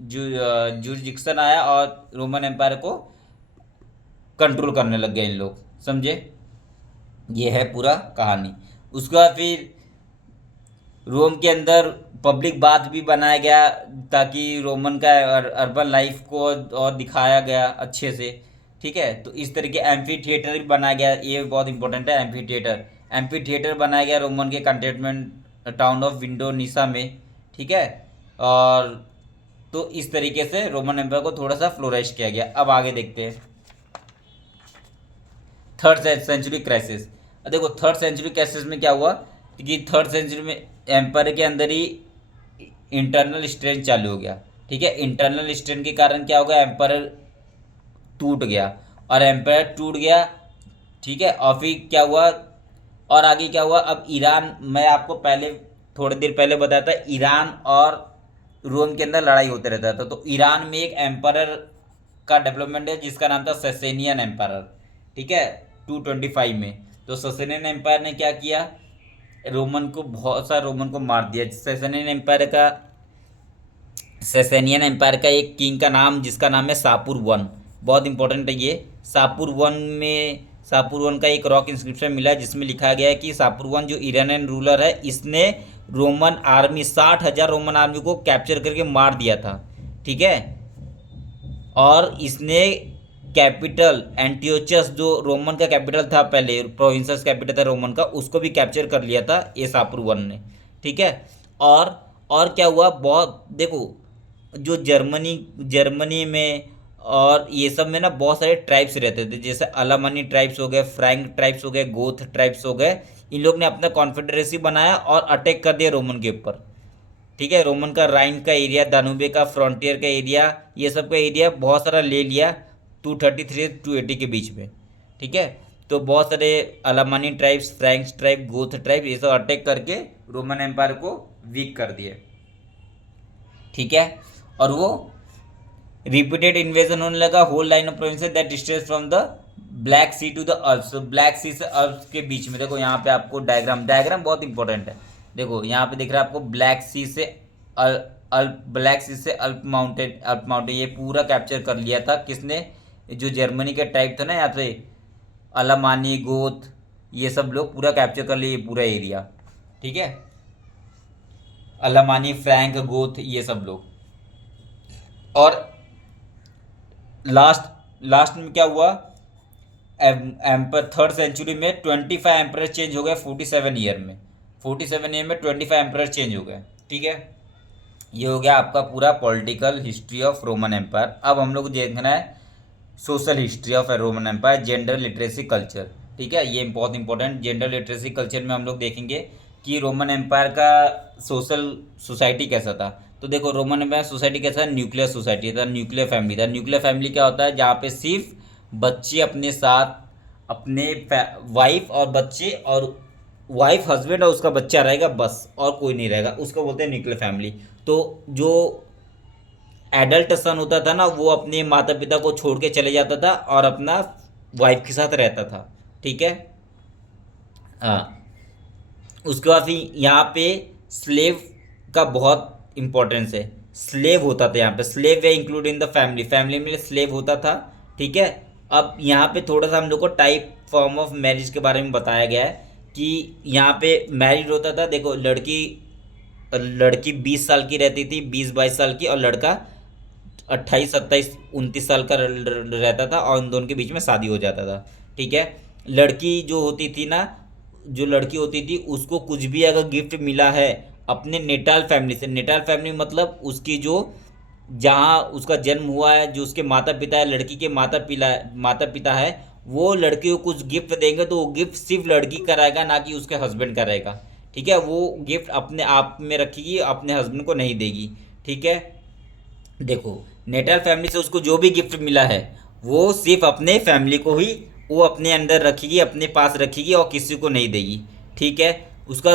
जुरिडिक्शन आया, और रोमन एम्पायर को कंट्रोल करने लग गए इन लोग। समझे, ये है पूरा कहानी। उसके बाद फिर रोम के अंदर पब्लिक बाथ भी बनाया गया, ताकि रोमन का अर्बन लाइफ को और दिखाया गया अच्छे से। ठीक है, तो इस तरीके एम्फी थिएटर भी बनाया गया, ये बहुत इंपॉर्टेंट है, एम्फी थिएटर बनाया गया रोमन के कंटेनमेंट टाउन ऑफ विंडोनिसा में। ठीक है, और तो इस तरीके से रोमन एम्पायर को थोड़ा सा फ्लोरिश किया गया। अब आगे देखते हैं थर्ड सेंचुरी क्राइसिस। देखो थर्ड सेंचुरी क्राइसिस में क्या हुआ कि थर्ड सेंचुरी में एम्पायर के अंदर ही इंटरनल स्ट्रेन चालू हो गया। ठीक है, इंटरनल स्ट्रेन के कारण क्या हो गया, एम्पायर टूट गया, और एम्पायर टूट गया। ठीक है, और फिर क्या हुआ, और आगे क्या हुआ, अब ईरान, मैं आपको पहले थोड़ी देर पहले बताया था, ईरान और रोम के अंदर लड़ाई होते रहता था। तो ईरान में एक एम्पायर का डेवलपमेंट है जिसका नाम था ससेनियन एम्पायर। ठीक है, 225 में। तो ससेनियन एम्पायर ने क्या किया, बहुत सारे रोमन को मार दिया। ससेनियन एम्पायर का सेसेनियन एम्पायर का एक किंग का नाम, जिसका नाम है सापुर वन, बहुत इंपॉर्टेंट है ये। सापुर वन में, सापुर वन का एक रॉक इंस्क्रिप्शन मिला है जिसमें लिखा गया है कि सापुर वन जो ईरानियन रूलर है, इसने रोमन आर्मी 60,000 रोमन आर्मी को कैप्चर करके मार दिया था। ठीक है, और इसने कैपिटल एंटियोचस, जो रोमन का कैपिटल था पहले, प्रोविंसेस कैपिटल था रोमन का, उसको भी कैप्चर कर लिया था ये सापुर वन ने। ठीक है, और क्या हुआ, बहुत देखो, जो जर्मनी जर्मनी में और ये सब में ना बहुत सारे ट्राइब्स रहते थे, जैसे अलामानी ट्राइब्स हो गए, फ्रैंक ट्राइब्स हो गए, गोथ ट्राइब्स हो गए। इन लोग ने अपना कॉन्फेडरेसी बनाया और अटैक कर दिया रोमन के ऊपर। ठीक है, रोमन का राइन का एरिया, दानूबे का फ्रंटियर का एरिया, ये सब का एरिया बहुत सारा ले लिया 233 से 280 के बीच में। ठीक है, तो बहुत सारे Alamanni tribes, Franks tribe, Goth tribe, ये सब अटैक करके रोमन एम्पायर को वीक कर दिए। ठीक है, और वो रिपीटेड इन्वेजन होने लगा whole line of provinces that stretch from the Black Sea to the Alps. Black Sea से अल्प्स के बीच में, देखो यहाँ पे आपको डायग्राम बहुत इंपॉर्टेंट है। देखो यहाँ पे दिख रहा है आपको ब्लैक सी से अल्प, ब्लैक सी से अल्प माउंटेन ये पूरा कैप्चर कर लिया था किसने, जो जर्मनी के टाइप था ना यहाँ पे, अलामानी, गोथ, ये सब लोग पूरा कैप्चर कर लिए ये पूरा एरिया। ठीक है, अलामानी, फ्रैंक, गोथ, ये सब लोग। और लास्ट लास्ट में क्या हुआ, एम्पर थर्ड सेंचुरी में 25 एम्पर चेंज हो गए 47 ईयर में। 47 ईयर में 25 एम्पर चेंज हो गए। ठीक है, ये हो गया आपका पूरा political history of Roman empire. अब हम लोग देखना है social history of Roman empire, gender literacy culture. ठीक है, ये बहुत इंपॉर्टेंट, जेंडर लिटरेसी कल्चर में हम लोग देखेंगे कि रोमन एम्पायर का सोशल सोसाइटी कैसा था। तो देखो रोमन एम्पायर सोसाइटी कैसा है, न्यूक्लियर सोसाइटी था, न्यूक्लियर फैमिली था। न्यूक्लियर फैमिली क्या होता है, जहाँ पे सिर्फ बच्चे अपने साथ, अपने वाइफ और बच्चे, और वाइफ हस्बैंड और उसका बच्चा रहेगा बस, और कोई नहीं रहेगा, उसको बोलते हैं न्यूक्लियर फैमिली। तो जो एडल्ट सन होता था ना, वो अपने माता पिता को छोड़ के चले जाता था और अपना वाइफ के साथ रहता था। ठीक है, हाँ। उसके बाद फिर यहाँ पे स्लेव का बहुत इंपॉर्टेंस है। स्लेव होता था यहाँ पे, slave way include in the family, family में स्लेव होता था। ठीक है, अब यहाँ पे थोड़ा सा हम लोग को टाइप फॉर्म ऑफ मैरिज के बारे में बताया गया है कि यहाँ पे मैरिड होता था। देखो लड़की लड़की 20 साल की रहती थी, 20-22 साल की, और लड़का 28-27-29 साल का रहता था, और उन दोनों के बीच में शादी हो जाता था। ठीक है, लड़की जो होती थी ना, जो लड़की होती थी उसको कुछ भी अगर गिफ्ट मिला है अपने नेटाल फैमिली से, नेटाल फैमिली मतलब उसकी जो, जहाँ उसका जन्म हुआ है, जो उसके माता पिता है, लड़की के माता पिता है, वो लड़की को कुछ गिफ्ट देंगे तो वो गिफ्ट सिर्फ लड़की का रहेगा, ना कि उसके हस्बैंड का रहेगा। ठीक है, वो गिफ्ट अपने आप में रखेगी, अपने हस्बैंड को नहीं देगी। ठीक है, देखो नेटल फैमिली से उसको जो भी गिफ्ट मिला है वो सिर्फ अपने फैमिली को ही वो अपने अंदर रखेगी, अपने पास रखेगी, और किसी को नहीं देगी। ठीक है, उसका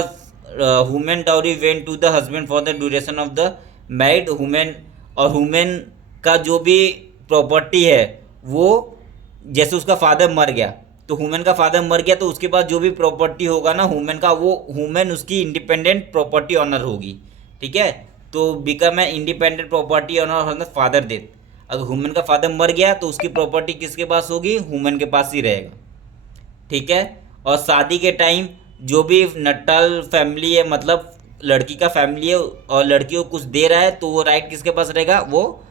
women dowry went to the husband for the duration of the married women. और वुमेन का जो भी प्रॉपर्टी है वो, जैसे उसका फादर मर गया, तो वुमेन का फादर मर गया तो उसके पास जो भी प्रॉपर्टी होगा ना वुमेन का, वो वुमेन उसकी इंडिपेंडेंट प्रॉपर्टी ऑनर होगी। ठीक है, तो become a independent property owner father death. अगर वुमेन का फादर मर गया तो उसकी प्रॉपर्टी किसके पास होगी, वुमेन के पास ही रहेगा। ठीक है, और शादी के टाइम जो भी नटाल फैमिली है, मतलब लड़की का फैमिली है, और लड़की को कुछ दे रहा है, तो वो राइट किसके पास रहेगा, वो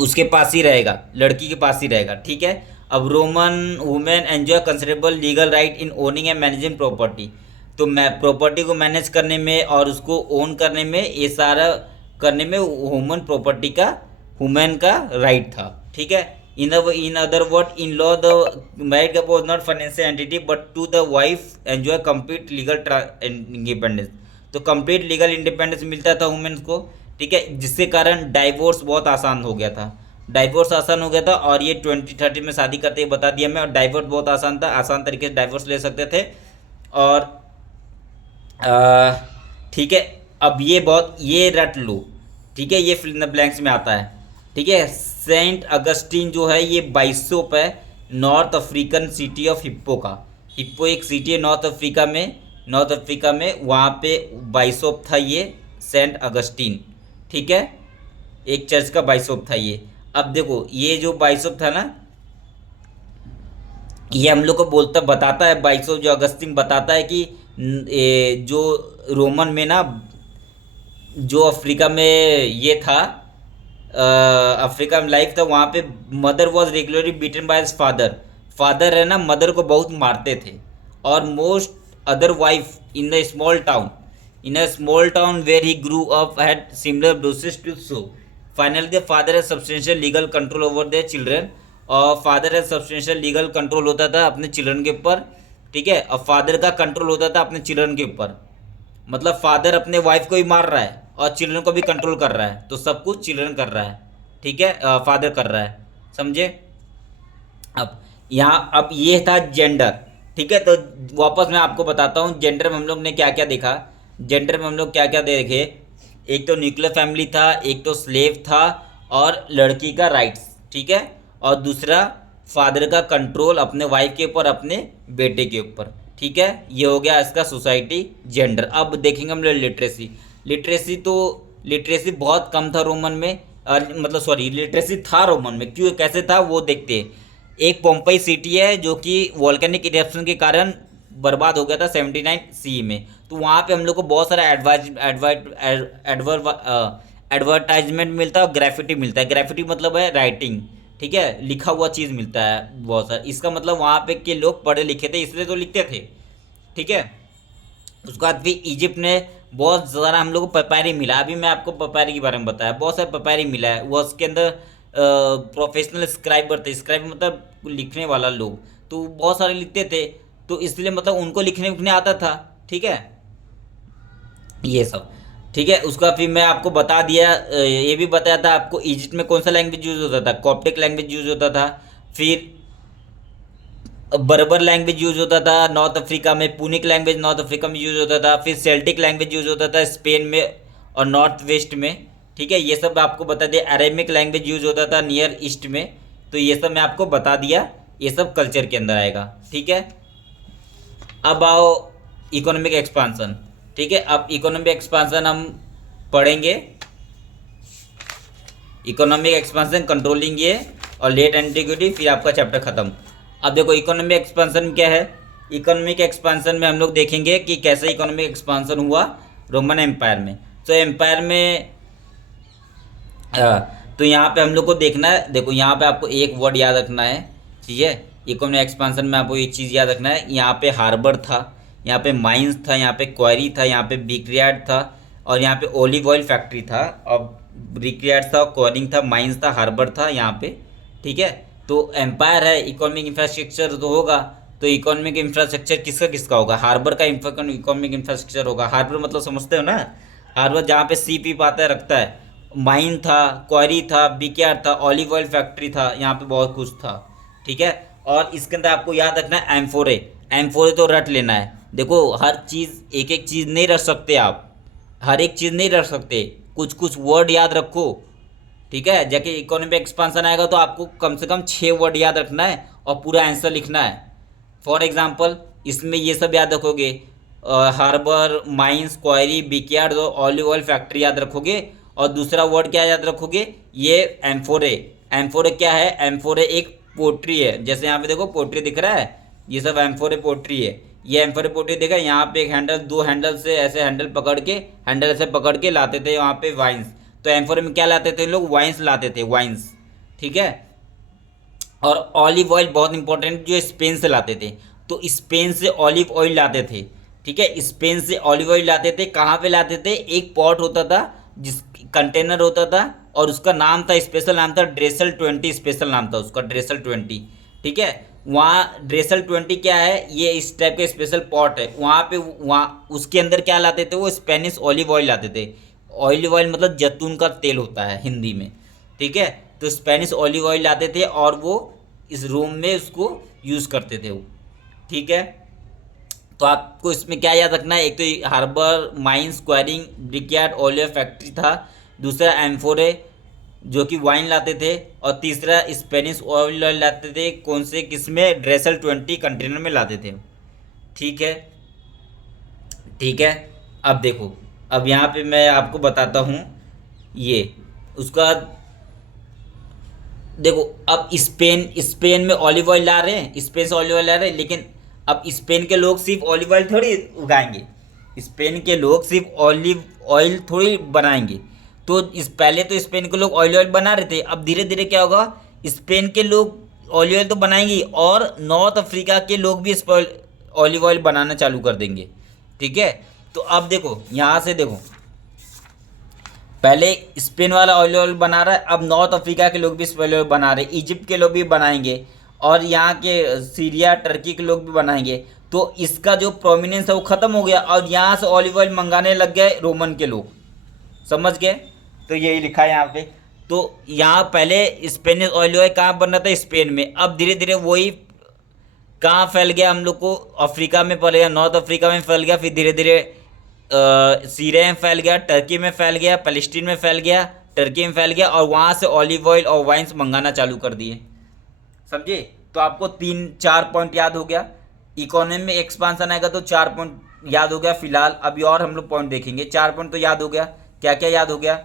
उसके पास ही रहेगा, लड़की के पास ही रहेगा। ठीक है, अब Roman women enjoy considerable legal right in owning and managing property. तो मैं प्रॉपर्टी को मैनेज करने में और उसको ओन करने में, ये सारा करने में वुमेन का राइट था। ठीक है, in other word in law the married couple was not financial entity but to the wife enjoy complete legal independence. तो कंप्लीट लीगल इंडिपेंडेंस मिलता था वुमेन को। ठीक है, जिसके कारण डाइवोर्स बहुत आसान हो गया था, डाइवोर्स आसान हो गया था। और ये 2030 में शादी करते ही बता दिया मैं, और डाइवोर्स बहुत आसान था, आसान तरीके से डाइवोर्स ले सकते थे। और ठीक है, अब ये रट लो। ठीक है, ये फिल इन द ब्लैंक्स में आता है। ठीक है, सेंट अगस्टिन जो है ये बाइसोप है, north African city of hippo का। हिप्पो एक सिटी है नॉर्थ अफ्रीका में, वहाँ पे बाइसोप था ये सेंट अगस्टिन। ठीक है, एक चर्च का बाइशॉप था ये। अब देखो ये जो बाइशॉप था ना, ये हम लोग को बोलता बताता है, बाइशॉप जो अगस्तीन बताता है कि जो रोमन में ना, जो अफ्रीका में ये था, अफ्रीका में लाइफ था वहाँ पे, mother was regularly beaten by father. Father है ना मदर को बहुत मारते थे। और most other wife in the small town, in a small town where he grew up had similar bruises too so. Finally the father has substantial legal control over their children. और father has substantial legal control होता था अपने children के ऊपर। ठीक है, और father का कंट्रोल होता था अपने चिल्ड्रन के ऊपर। मतलब फादर अपने वाइफ को ही मार रहा है और चिल्ड्रन को भी कंट्रोल कर रहा है, तो सब कुछ चिल्ड्रन कर रहा है। ठीक है, फादर कर रहा है, समझे। अब यहाँ अब ये था जेंडर। ठीक है, तो वापस मैं आपको बताता हूँ जेंडर में हम लोग ने क्या क्या देखा। जेंडर में हम लोग क्या क्या देखे, एक तो न्यूक्लियर फैमिली था, एक तो स्लेव था, और लड़की का राइट्स। ठीक है, और दूसरा फादर का कंट्रोल अपने वाइफ के ऊपर, अपने बेटे के ऊपर। ठीक है, ये हो गया इसका सोसाइटी जेंडर। अब देखेंगे हम लोग लिटरेसी। लिटरेसी तो लिटरेसी बहुत कम था रोमन में, मतलब सॉरी, लिटरेसी था रोमन में, क्यों कैसे था वो देखते हैं। एक पोम्पई सिटी है जो कि वॉल्केनिक इरप्शन के कारण बर्बाद हो गया था 79 सी में। तो वहाँ पे हम लोग को बहुत सारा एडवर्टाइजमेंट मिलता है और ग्राफिटी मिलता है। ग्राफिटी मतलब है राइटिंग, ठीक है, लिखा हुआ चीज़ मिलता है बहुत सारा। इसका मतलब वहाँ पे के लोग पढ़े लिखे थे इसलिए तो लिखते थे। ठीक है, उसके बाद फिर इजिप्ट ने बहुत ज़्यादा हम लोग को पेपायरी मिला। अभी मैं आपको पेपायरी के बारे में बताया, बहुत सारे पेपायरी मिला है। वो उसके अंदर प्रोफेशनल स्क्राइबर थे, स्क्राइबर मतलब लिखने वाला लोग, तो बहुत सारे लिखते थे, तो इसलिए मतलब उनको लिखने उखने आता था। ठीक है, ये सब। ठीक है, उसका फिर मैं आपको बता दिया, ये भी बताया था आपको इजिप्ट में कौन सा लैंग्वेज यूज़ होता था, कॉप्टिक लैंग्वेज यूज़ होता था। फिर बर्बर लैंग्वेज यूज होता था नॉर्थ अफ्रीका में, पुनिक लैंग्वेज नॉर्थ अफ्रीका में यूज होता था। फिर सेल्टिक लैंग्वेज यूज होता था स्पेन में और नॉर्थ वेस्ट में। ठीक है, ये सब आपको बता दिया। अरेमिक लैंग्वेज यूज होता था नियर ईस्ट में। तो ये सब मैं आपको बता दिया, ये सब कल्चर के अंदर आएगा। ठीक है, अब आओ इकोनॉमिक एक्सपांसन। ठीक है, अब इकोनॉमिक एक्सपांसन हम पढ़ेंगे, इकोनॉमिक एक्सपांसन, कंट्रोलिंग ये और लेट एंटीक्विटी, फिर आपका चैप्टर खत्म। अब देखो इकोनॉमिक एक्सपांसन क्या है। इकोनॉमिक एक्सपांसन में हम लोग देखेंगे कि कैसे इकोनॉमिक एक्सपांसन हुआ रोमन एम्पायर में। तो एम्पायर में तो यहाँ पे हम लोग को देखना है, देखो यहाँ पे आपको एक वर्ड याद रखना है, ठीक है। इकोनॉमिक एक्सपांसन में आपको एक चीज़ याद रखना है, यहाँ पे हार्बर था, यहाँ पे माइंस था, यहाँ पे क्वारी था, यहाँ पे ब्रिकयार्ड था, और यहाँ पे ओलिव ऑयल फैक्ट्री था। और ब्रिकयार्ड था, क्वारिंग था, माइंस था, हार्बर था यहाँ पे। ठीक है, तो एम्पायर है, इकोनॉमिक इंफ्रास्ट्रक्चर तो होगा। तो इकोनॉमिक इंफ्रास्ट्रक्चर किसका किसका होगा, हार्बर का इकोनॉमिक इंफ्रास्ट्रक्चर होगा। हार्बर मतलब समझते हो ना, हार्बर जहाँ पे सी पी पाता है रखता है। माइन था, क्वारी था, बिकयार्ड था, ऑलिव ऑयल फैक्ट्री था, यहाँ पे बहुत कुछ था। ठीक है, और इसके अंदर आपको याद रखना है एम्फोरे। एम्फोरे तो रट लेना है। देखो हर चीज़ एक एक चीज़ नहीं रख सकते आप, हर एक चीज़ नहीं रख सकते, कुछ कुछ वर्ड याद रखो। ठीक है, जैसे इकोनॉमिक एक्सपांसन आएगा तो आपको कम से कम 6 वर्ड याद रखना है और पूरा आंसर लिखना है। फॉर एग्जाम्पल इसमें ये सब याद रखोगे, हार्बर, माइंस, क्वारी, बिकयार्ड और ऑलिव ऑयल फैक्ट्री याद रखोगे। और दूसरा वर्ड क्या याद रखोगे, ये एम्फोरे। एम्फोरे क्या है, एम्फोरे एक पोट्री है, जैसे यहाँ पे देखो पोट्री दिख रहा है, ये सब एम्फोरे पोट्री है। ये एम्फोरे पोट्री देखा, यहाँ पे एक हैंडल, दो हैंडल से ऐसे हैंडल पकड़ के, हैंडल से पकड़ के लाते थे वहाँ पे वाइन्स। तो एम्फोरे में क्या लाते थे लोग, वाइन्स लाते थे, वाइन्स। ठीक है, और ऑलिव ऑयल बहुत इंपॉर्टेंट, जो स्पेन से लाते थे, तो स्पेन से ऑलिव ऑयल लाते थे। ठीक है, स्पेन से ऑलिव ऑयल लाते थे, कहाँ पे लाते थे, एक पॉट होता था, जिस कंटेनर होता था, और उसका नाम था, स्पेशल नाम था ड्रेसल 20, स्पेशल नाम था उसका ड्रेसल 20। ठीक है, वहाँ ड्रेसल 20 क्या है, ये इस टाइप का स्पेशल पॉट है, वहाँ पे वहाँ उसके अंदर क्या लाते थे, वो स्पेनिश ऑलिव ऑयल लाते थे। ऑलिव ऑयल मतलब जैतून का तेल होता है हिंदी में। ठीक है, तो स्पेनिश ऑलिव ऑयल लाते थे और वो इस रूम में उसको यूज़ करते थे वो। ठीक है, तो आपको इसमें क्या याद रखना है, एक तो harbour, mines, Kwaring, ब्रिकयार्ड, olive factory था, दूसरा एम्फोरे जो कि वाइन लाते थे, और तीसरा स्पेनिश ऑयल लाते थे, कौन से किसमें, ड्रेसल 20 कंटेनर में लाते थे। ठीक है, ठीक है, अब देखो, अब यहाँ पे मैं आपको बताता हूँ ये उसका देखो, अब स्पेन स्पेन में ऑलिव ऑयल ला रहे हैं, स्पेन से ऑलिव ऑयल ला रहे हैं, लेकिन अब स्पेन के लोग सिर्फ ऑलिव ऑयल थोड़ी उगाएंगे, स्पेन के लोग सिर्फ ऑलिव ऑयल थोड़ी बनाएंगे। तो इस पहले तो स्पेन के लोग ऑलिव ऑयल बना रहे थे, अब धीरे धीरे क्या होगा, स्पेन के लोग ऑलिव ऑयल तो बनाएंगे और नॉर्थ अफ्रीका के लोग भी इस ऑलिव ऑयल बनाना चालू कर देंगे। ठीक है, तो अब देखो यहाँ से देखो, पहले स्पेन वाला ऑलिव ऑयल बना रहा है, अब नॉर्थ अफ्रीका के लोग भी इस ऑलिव ऑयल बना रहे हैं, इजिप्ट के लोग भी बनाएंगे और यहाँ के सीरिया टर्की के लोग भी बनाएंगे। तो इसका जो प्रोमिनेंस है वो ख़त्म हो गया और यहाँ से ऑलिव ऑयल मंगाने लग गए रोमन के लोग। समझ गए? तो यही लिखा है यहाँ पे। तो यहाँ पहले स्पेनिश ऑलिव ऑयल कहाँ बन रहा था, स्पेन में, अब धीरे धीरे वही कहाँ फैल गया, हम लोग को अफ्रीका में पड़ गया, नॉर्थ अफ्रीका में फैल गया, फिर धीरे धीरे सीरिया में फैल गया, टर्की में फैल गया, पैलेस्टीन में फैल गया, टर्की में फैल गया और वहाँ से ऑलिव ऑयल और वाइन्स मंगाना चालू कर दिए। समझे? तो आपको 3-4 पॉइंट याद हो गया। इकोनॉमी में एक्सपांसन आएगा तो 4 पॉइंट याद हो गया फिलहाल। अभी और हम लोग पॉइंट देखेंगे। 4 पॉइंट तो याद हो गया। क्या क्या याद हो गया?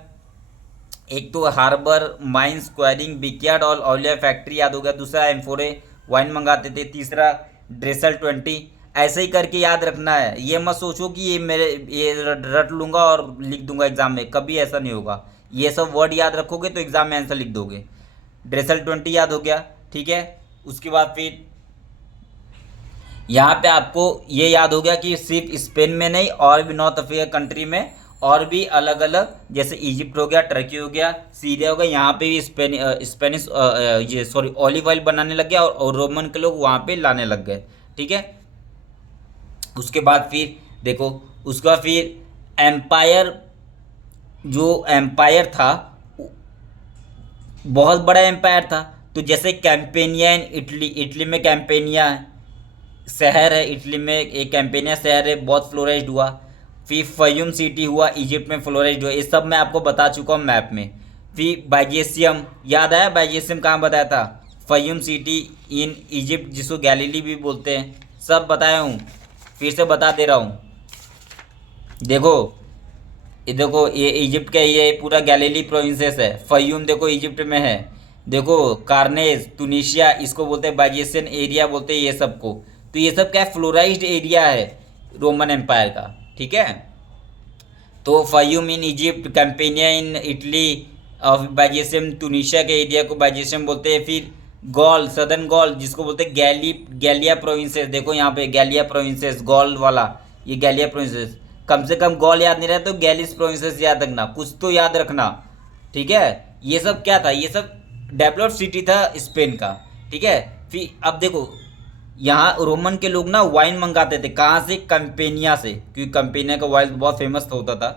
एक तो हार्बर, माइंस, क्वायरिंग, बिकयार्ड और ऑलिव फैक्ट्री याद हो गया। दूसरा एम्फोरे वाइन मंगाते थे। तीसरा ड्रेसल 20। ऐसे ही करके याद रखना है। ये मत सोचो कि ये रट लूंगा और लिख दूंगा एग्जाम में, कभी ऐसा नहीं होगा। ये सब वर्ड याद रखोगे तो एग्जाम में आंसर लिख दोगे। ड्रेसल 20 याद हो गया। ठीक है, उसके बाद फिर यहाँ पे आपको ये याद हो गया कि सिर्फ स्पेन में नहीं और भी नॉर्थ अफ्रीका कंट्री में और भी अलग अलग, जैसे इजिप्ट हो गया, टर्की हो गया, सीरिया हो गया, यहाँ पे भी स्पेनिश ये सॉरी ऑलिव ऑयल बनाने लग गया और रोमन के लोग वहाँ पे लाने लग गए। ठीक है, उसके बाद फिर देखो, उसका फिर एम्पायर, जो एम्पायर था बहुत बड़ा एम्पायर था। तो जैसे कैंपेनिया इन इटली, इटली में कैंपेनिया शहर है, इटली में एक कैंपेनिया शहर है, बहुत फ्लोराइज्ड हुआ। फिर फयूम सिटी हुआ, इजिप्ट में फ्लोराइज्ड हुआ। ये सब मैं आपको बता चुका हूँ मैप में। फिर बाइजेसियम याद आया, बाइजेसियम कहाँ बताया था? फयूम सिटी इन इजिप्ट, जिसको गैलीली भी बोलते हैं। सब बताया हूँ, फिर से बता दे रहा हूँ। देखो ये इजिप्ट का, ये पूरा गैलीली प्रोविंसेस है। फयूम देखो इजिप्ट में है। देखो कारनेज तुनिशिया, इसको बोलते हैं बाइजेसियन एरिया बोलते हैं ये सबको। तो ये सब क्या है, फ्लोराइज्ड एरिया है रोमन एम्पायर का। ठीक है, तो फयूम इन इजिप्ट, कैंपेनिया इन इटली और बाइजेसियम तुनिशिया के एरिया को बाइजेसियम बोलते हैं। फिर गॉल, सदर्न गॉल, जिसको बोलते हैं गैलिया प्रोविंसेस। देखो यहाँ पे गैलिया प्रोविंसेस, गॉल वाला, ये गैलिया प्रोविंसेस। कम से कम गॉल याद नहीं रहा तो गैलिस प्रोविंसेस याद रखना, कुछ तो याद रखना। ठीक है, ये सब क्या था, ये सब डेवलप्ड सिटी था स्पेन का। ठीक है, फिर अब देखो यहाँ रोमन के लोग ना वाइन मंगाते थे, कहाँ से? कैंपेनिया से, क्योंकि कैंपेनिया का वाइन बहुत फेमस होता था।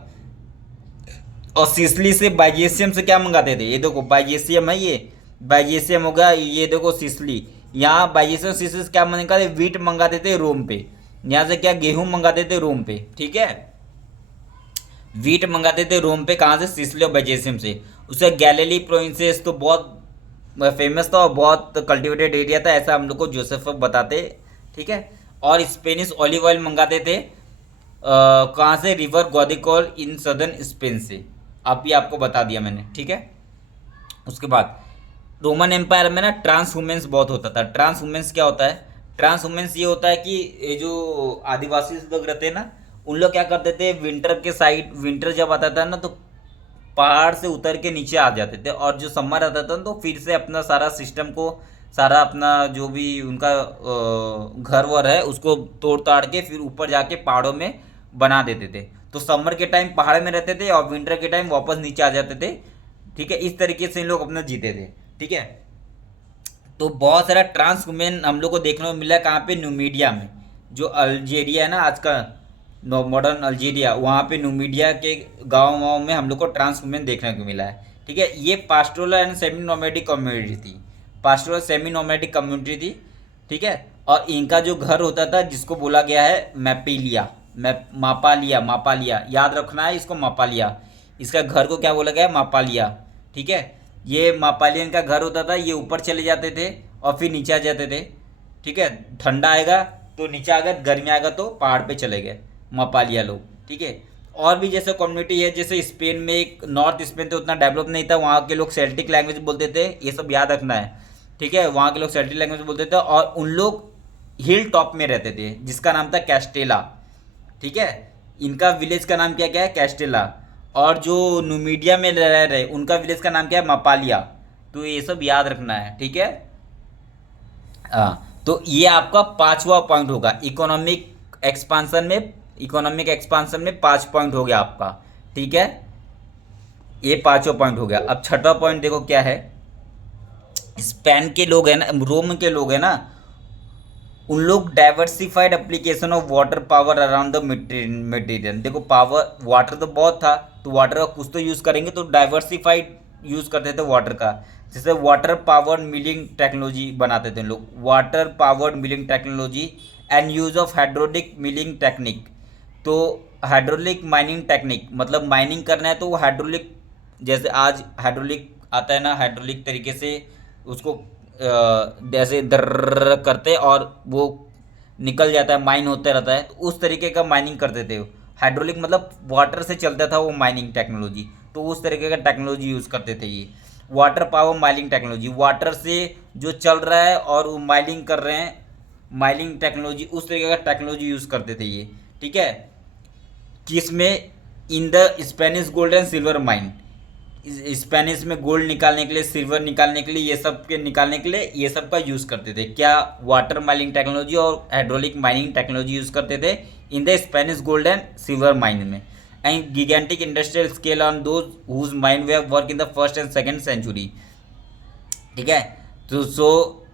और सिसली से, बाइजेसियम से क्या मंगाते थे? ये देखो बाइजेसियम है, ये बाइजेसियम होगा। ये देखो सिसली, यहाँ बाइजेसियम सिसली से क्या मंगाते थे? वीट मंगाते थे रोम पे। यहाँ से क्या, गेहूं मंगाते थे रोम पे। ठीक है, वीट मंगाते थे रोम पे, कहाँ से? सिसली और बाइजेसियम से। उसका गैलीली प्रोविंसेस तो बहुत फेमस था और बहुत कल्टिवेटेड एरिया था, ऐसा हम लोग को जोसेफ बताते। ठीक है, और स्पेनिश ऑलिव ऑयल मंगाते थे कहाँ से? रिवर ग्वादिकोल इन सदर्न स्पेन से। अब भी आपको बता दिया मैंने। ठीक है, उसके बाद रोमन एम्पायर में ना ट्रांसह्यूमेंस बहुत होता था। ट्रांसह्यूमेंस क्या होता है? ट्रांसह्यूमेंस ये होता है कि ये जो आदिवासी लोग रहते हैं ना, उन लोग क्या करते थे, विंटर के साइड, विंटर जब आता था ना तो पहाड़ से उतर के नीचे आ जाते थे, और जो समर आता था तो फिर से अपना सारा सिस्टम को, सारा अपना जो भी उनका घर वर है उसको तोड़ ताड़ के फिर ऊपर जाके पहाड़ों में बना देते थे। तो समर के टाइम पहाड़ में रहते थे और विंटर के टाइम वापस नीचे आ जाते थे। ठीक है, इस तरीके से इन लोग अपना जीते थे। ठीक है, तो बहुत सारा ट्रांसह्यूमन हम लोग को देखने को मिला है। कहाँ पे? न्यूमीडिया में, जो अल्जीरिया है ना आज का मॉडर्न अल्जीरिया, वहाँ पे न्यूमीडिया के गाँव में हम लोग को ट्रांसह्यूमन देखने को मिला है। ठीक है, ये pastoral and semi nomadic community थी। पास्टोरल सेमी नोमैडिक कम्युनिटी थी। ठीक है, और इनका जो घर होता था जिसको बोला गया है मैपिलिया, मापालिया, मापालिया याद रखना है इसको, मापालिया। इसका घर को क्या बोला गया है? मापालिया। ठीक है, ये मापालियन का घर होता था। ये ऊपर चले जाते थे और फिर नीचे आ जाते थे। ठीक है, ठंडा आएगा तो नीचे आ गए, गर्मी आएगा तो पहाड़ पे चले गए मापालिया लोग। ठीक है, और भी जैसे कम्युनिटी है, जैसे स्पेन में, एक नॉर्थ स्पेन तो उतना डेवलप नहीं था, वहाँ के लोग सेल्टिक लैंग्वेज बोलते थे, ये सब याद रखना है। ठीक है, वहाँ के लोग सेल्टिक लैंग्वेज बोलते थे और उन लोग हिल टॉप में रहते थे जिसका नाम था कैस्टेला। ठीक है, इनका विलेज का नाम क्या क्या है, कैस्टेला। और जो नुमीडिया में रह रहे उनका विलेज का नाम क्या है, मपालिया। तो ये सब याद रखना है। ठीक है, हाँ, तो ये आपका पांचवा पॉइंट होगा इकोनॉमिक एक्सपांसन में 5 पॉइंट हो गया आपका। ठीक है, ये पांचवा पॉइंट हो गया। अब छठवा पॉइंट देखो क्या है। स्पेन के लोग हैं ना, रोम के लोग हैं ना, उन लोग diversified application of water power around the Mediterranean. देखो पावर, वाटर तो बहुत था, तो वाटर का कुछ तो यूज़ करेंगे, तो डाइवर्सिफाइड यूज़ करते थे वाटर का। जैसे वाटर पावर्ड मिलिंग टेक्नोलॉजी बनाते थे लोग, water powered milling technology and use of hydraulic milling technique. तो हाइड्रोलिक माइनिंग टेक्निक मतलब माइनिंग करना है तो वो हाइड्रोलिक, जैसे आज हाइड्रोलिक आता है ना, हाइड्रोलिक तरीके से उसको जैसे दर्र करते और वो निकल जाता है, माइन होते रहता है, तो उस तरीके का माइनिंग करते थे। हाइड्रोलिक मतलब वाटर से चलता था वो माइनिंग टेक्नोलॉजी, तो उस तरीके का टेक्नोलॉजी यूज़ करते थे ये। Water power mining technology, water से जो चल रहा है और वो माइनिंग कर रहे हैं, माइनिंग टेक्नोलॉजी, उस तरीके का टेक्नोलॉजी यूज़ करते थे ये। ठीक है, किसमें, इन the Spanish gold and silver mine, Spanish में गोल्ड निकालने के लिए, सिल्वर निकालने के लिए, ये सब के निकालने के लिए ये सब का यूज़ करते थे। क्या, वाटर माइनिंग टेक्नोलॉजी और हाइड्रोलिक माइनिंग टेक्नोलॉजी यूज़ करते थे in the Spanish gold and silver mine में। And gigantic industrial scale on those whose mine they work in the first and second century. ठीक है, तो so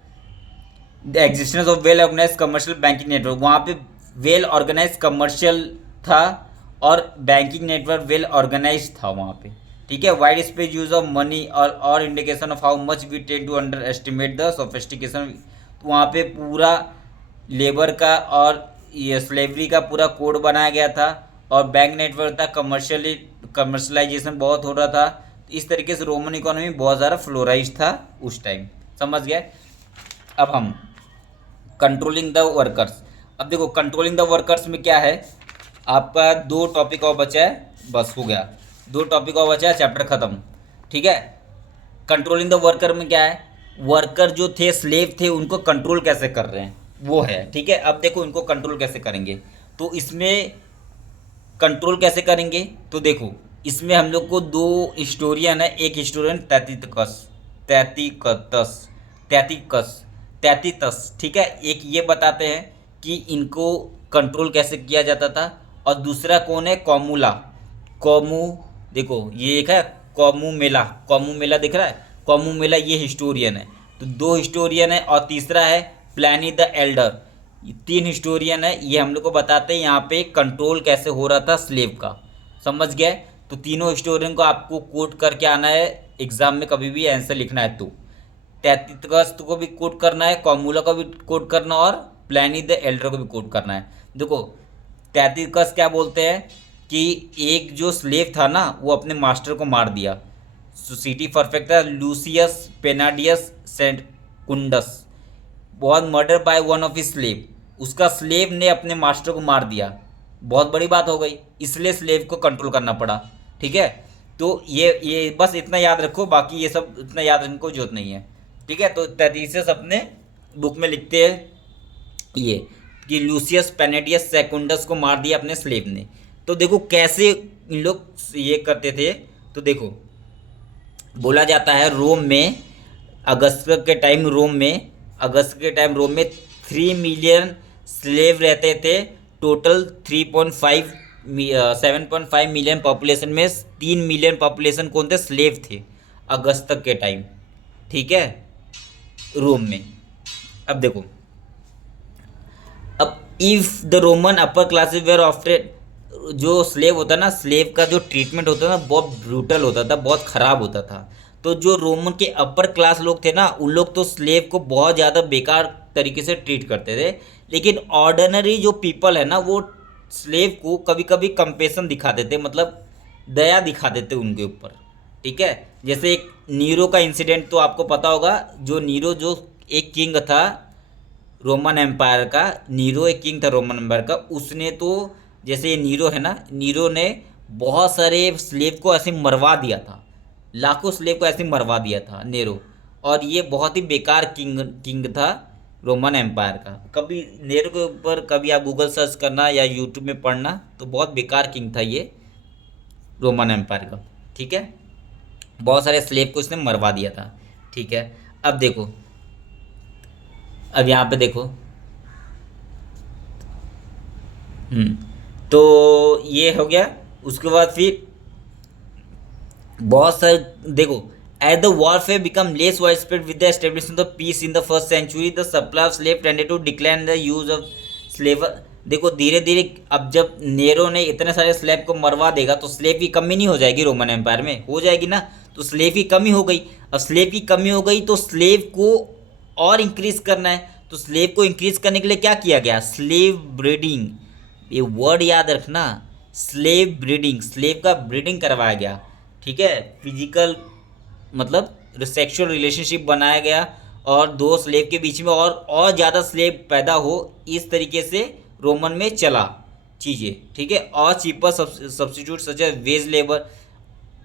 the existence of well organize commercial banking network, वहाँ पे well organize commercial था और banking network well organise था वहाँ पे। ठीक है, wide space use of money और indication of how much we tend to underestimate the sophistication. वहाँ पे पूरा लेबर का और ये स्लेवरी का पूरा कोड बनाया गया था और बैंक नेटवर्क था, कमर्शलाइजेशन बहुत हो रहा था। इस तरीके से रोमन इकोनॉमी बहुत ज़्यादा फ्लोराइज था उस टाइम। समझ गए। अब हम कंट्रोलिंग द वर्कर्स। अब देखो कंट्रोलिंग द वर्कर्स में क्या है, आपका 2 टॉपिक और बचा है, बस हो गया, 2 टॉपिक और बचा है, चैप्टर ख़त्म। ठीक है, कंट्रोलिंग द वर्कर में क्या है, वर्कर जो थे, स्लेव थे, उनको कंट्रोल कैसे कर रहे हैं वो है। ठीक है, अब देखो इनको कंट्रोल कैसे करेंगे, तो इसमें कंट्रोल कैसे करेंगे, तो देखो इसमें हम लोग को 2 हिस्टोरियन है, एक हिस्टोरियन तैतीकस, ठीक है, एक ये बताते हैं कि इनको कंट्रोल कैसे किया जाता था, और दूसरा कौन है, कॉमूला, कॉमू, देखो ये एक है कॉमू मेला दिख रहा है, कॉमू मेला, ये हिस्टोरियन है। तो 2 हिस्टोरियन है, और तीसरा है प्लानी द एल्डर। 3 हिस्टोरियन है, ये हम लोग को बताते हैं यहाँ पे कंट्रोल कैसे हो रहा था स्लेव का। समझ गए। तो तीनों हिस्टोरियन को आपको कोट करके आना है, एग्जाम में कभी भी आंसर लिखना है तो तैतीकस को भी कोट करना है, कॉमूला को भी कोट करना, और प्लानी द एल्डर को भी कोट करना है। देखो तैतीकस क्या बोलते हैं कि एक जो स्लेव था ना, वो अपने मास्टर को मार दिया। सिटी परफेक्ट था, लूसियस पेनाडियस सेंटकुंडस बहुत murder by one of his slave, उसका स्लेव ने अपने मास्टर को मार दिया। बहुत बड़ी बात हो गई, इसलिए स्लेव को कंट्रोल करना पड़ा। ठीक है, तो ये बस इतना याद रखो, बाकी ये सब इतना याद रखने को जरूरत नहीं है। ठीक है, तो तैतीसस अपने बुक में लिखते हैं ये कि लूसियस पेनेडियस सेकुंडस को मार दिया अपने स्लेव ने। तो देखो कैसे इन लोग ये करते थे, तो देखो बोला जाता है रोम में अगस्त के टाइम रोम में 3 मिलियन स्लेव रहते थे। टोटल 7.5 मिलियन पॉपुलेशन में 3 मिलियन पॉपुलेशन कौन थे, स्लेव थे अगस्त के टाइम। ठीक है, रोम में। अब देखो, अब if the Roman upper classes were often, जो स्लेव होता ना, स्लेव का जो ट्रीटमेंट होता था बहुत ब्रूटल होता था, बहुत ख़राब होता था। तो जो रोमन के अपर क्लास लोग थे ना, उन लोग तो स्लेव को बहुत ज़्यादा बेकार तरीके से ट्रीट करते थे। लेकिन ऑर्डिनरी जो पीपल है ना, वो स्लेव को कभी कभी कंपेशन दिखाते थे, मतलब दया दिखाते थे उनके ऊपर। ठीक है, जैसे एक नीरो का इंसिडेंट तो आपको पता होगा, जो नीरो जो एक किंग था रोमन एम्पायर का, नीरो एक किंग था रोमन एम्पायर का, उसने तो जैसे ये नीरो है ना, नीरो ने बहुत सारे स्लेव को ऐसे मरवा दिया था, लाखों स्लेव को ऐसे मरवा दिया था नेरो। और ये बहुत ही बेकार किंग किंग था रोमन एम्पायर का। कभी नेरो के ऊपर कभी आप गूगल सर्च करना या यूट्यूब में पढ़ना, तो बहुत बेकार किंग था ये रोमन एम्पायर का। ठीक है, बहुत सारे स्लेव को इसने मरवा दिया था। ठीक है, अब देखो, अब यहाँ पे देखो, हम्म तो ये हो गया। उसके बाद फिर बहुत सारे देखो, as the warfare become less widespread with the establishment of peace in the first century, the supply of slave tended to decline the use of slaver. देखो धीरे धीरे अब जब नेरो ने इतने सारे स्लेव को मरवा देगा तो स्लेव की कमी नहीं हो जाएगी रोमन एम्पायर में, हो जाएगी ना। तो स्लेव की कमी हो गई, अब स्लेव की कमी हो गई तो स्लेव को और इंक्रीज करना है। तो स्लेव को इंक्रीज करने के लिए क्या किया गया, स्लेव ब्रीडिंग। ये वर्ड याद रखना, स्लेव ब्रीडिंग, स्लेव का ब्रीडिंग करवाया गया। ठीक है, फिजिकल मतलब सेक्सुअल रिलेशनशिप बनाया गया और दो स्लेव के बीच में और ज़्यादा स्लेव पैदा हो, इस तरीके से रोमन में चला चीज़ें। ठीक है, और cheaper substitute such as wage labour.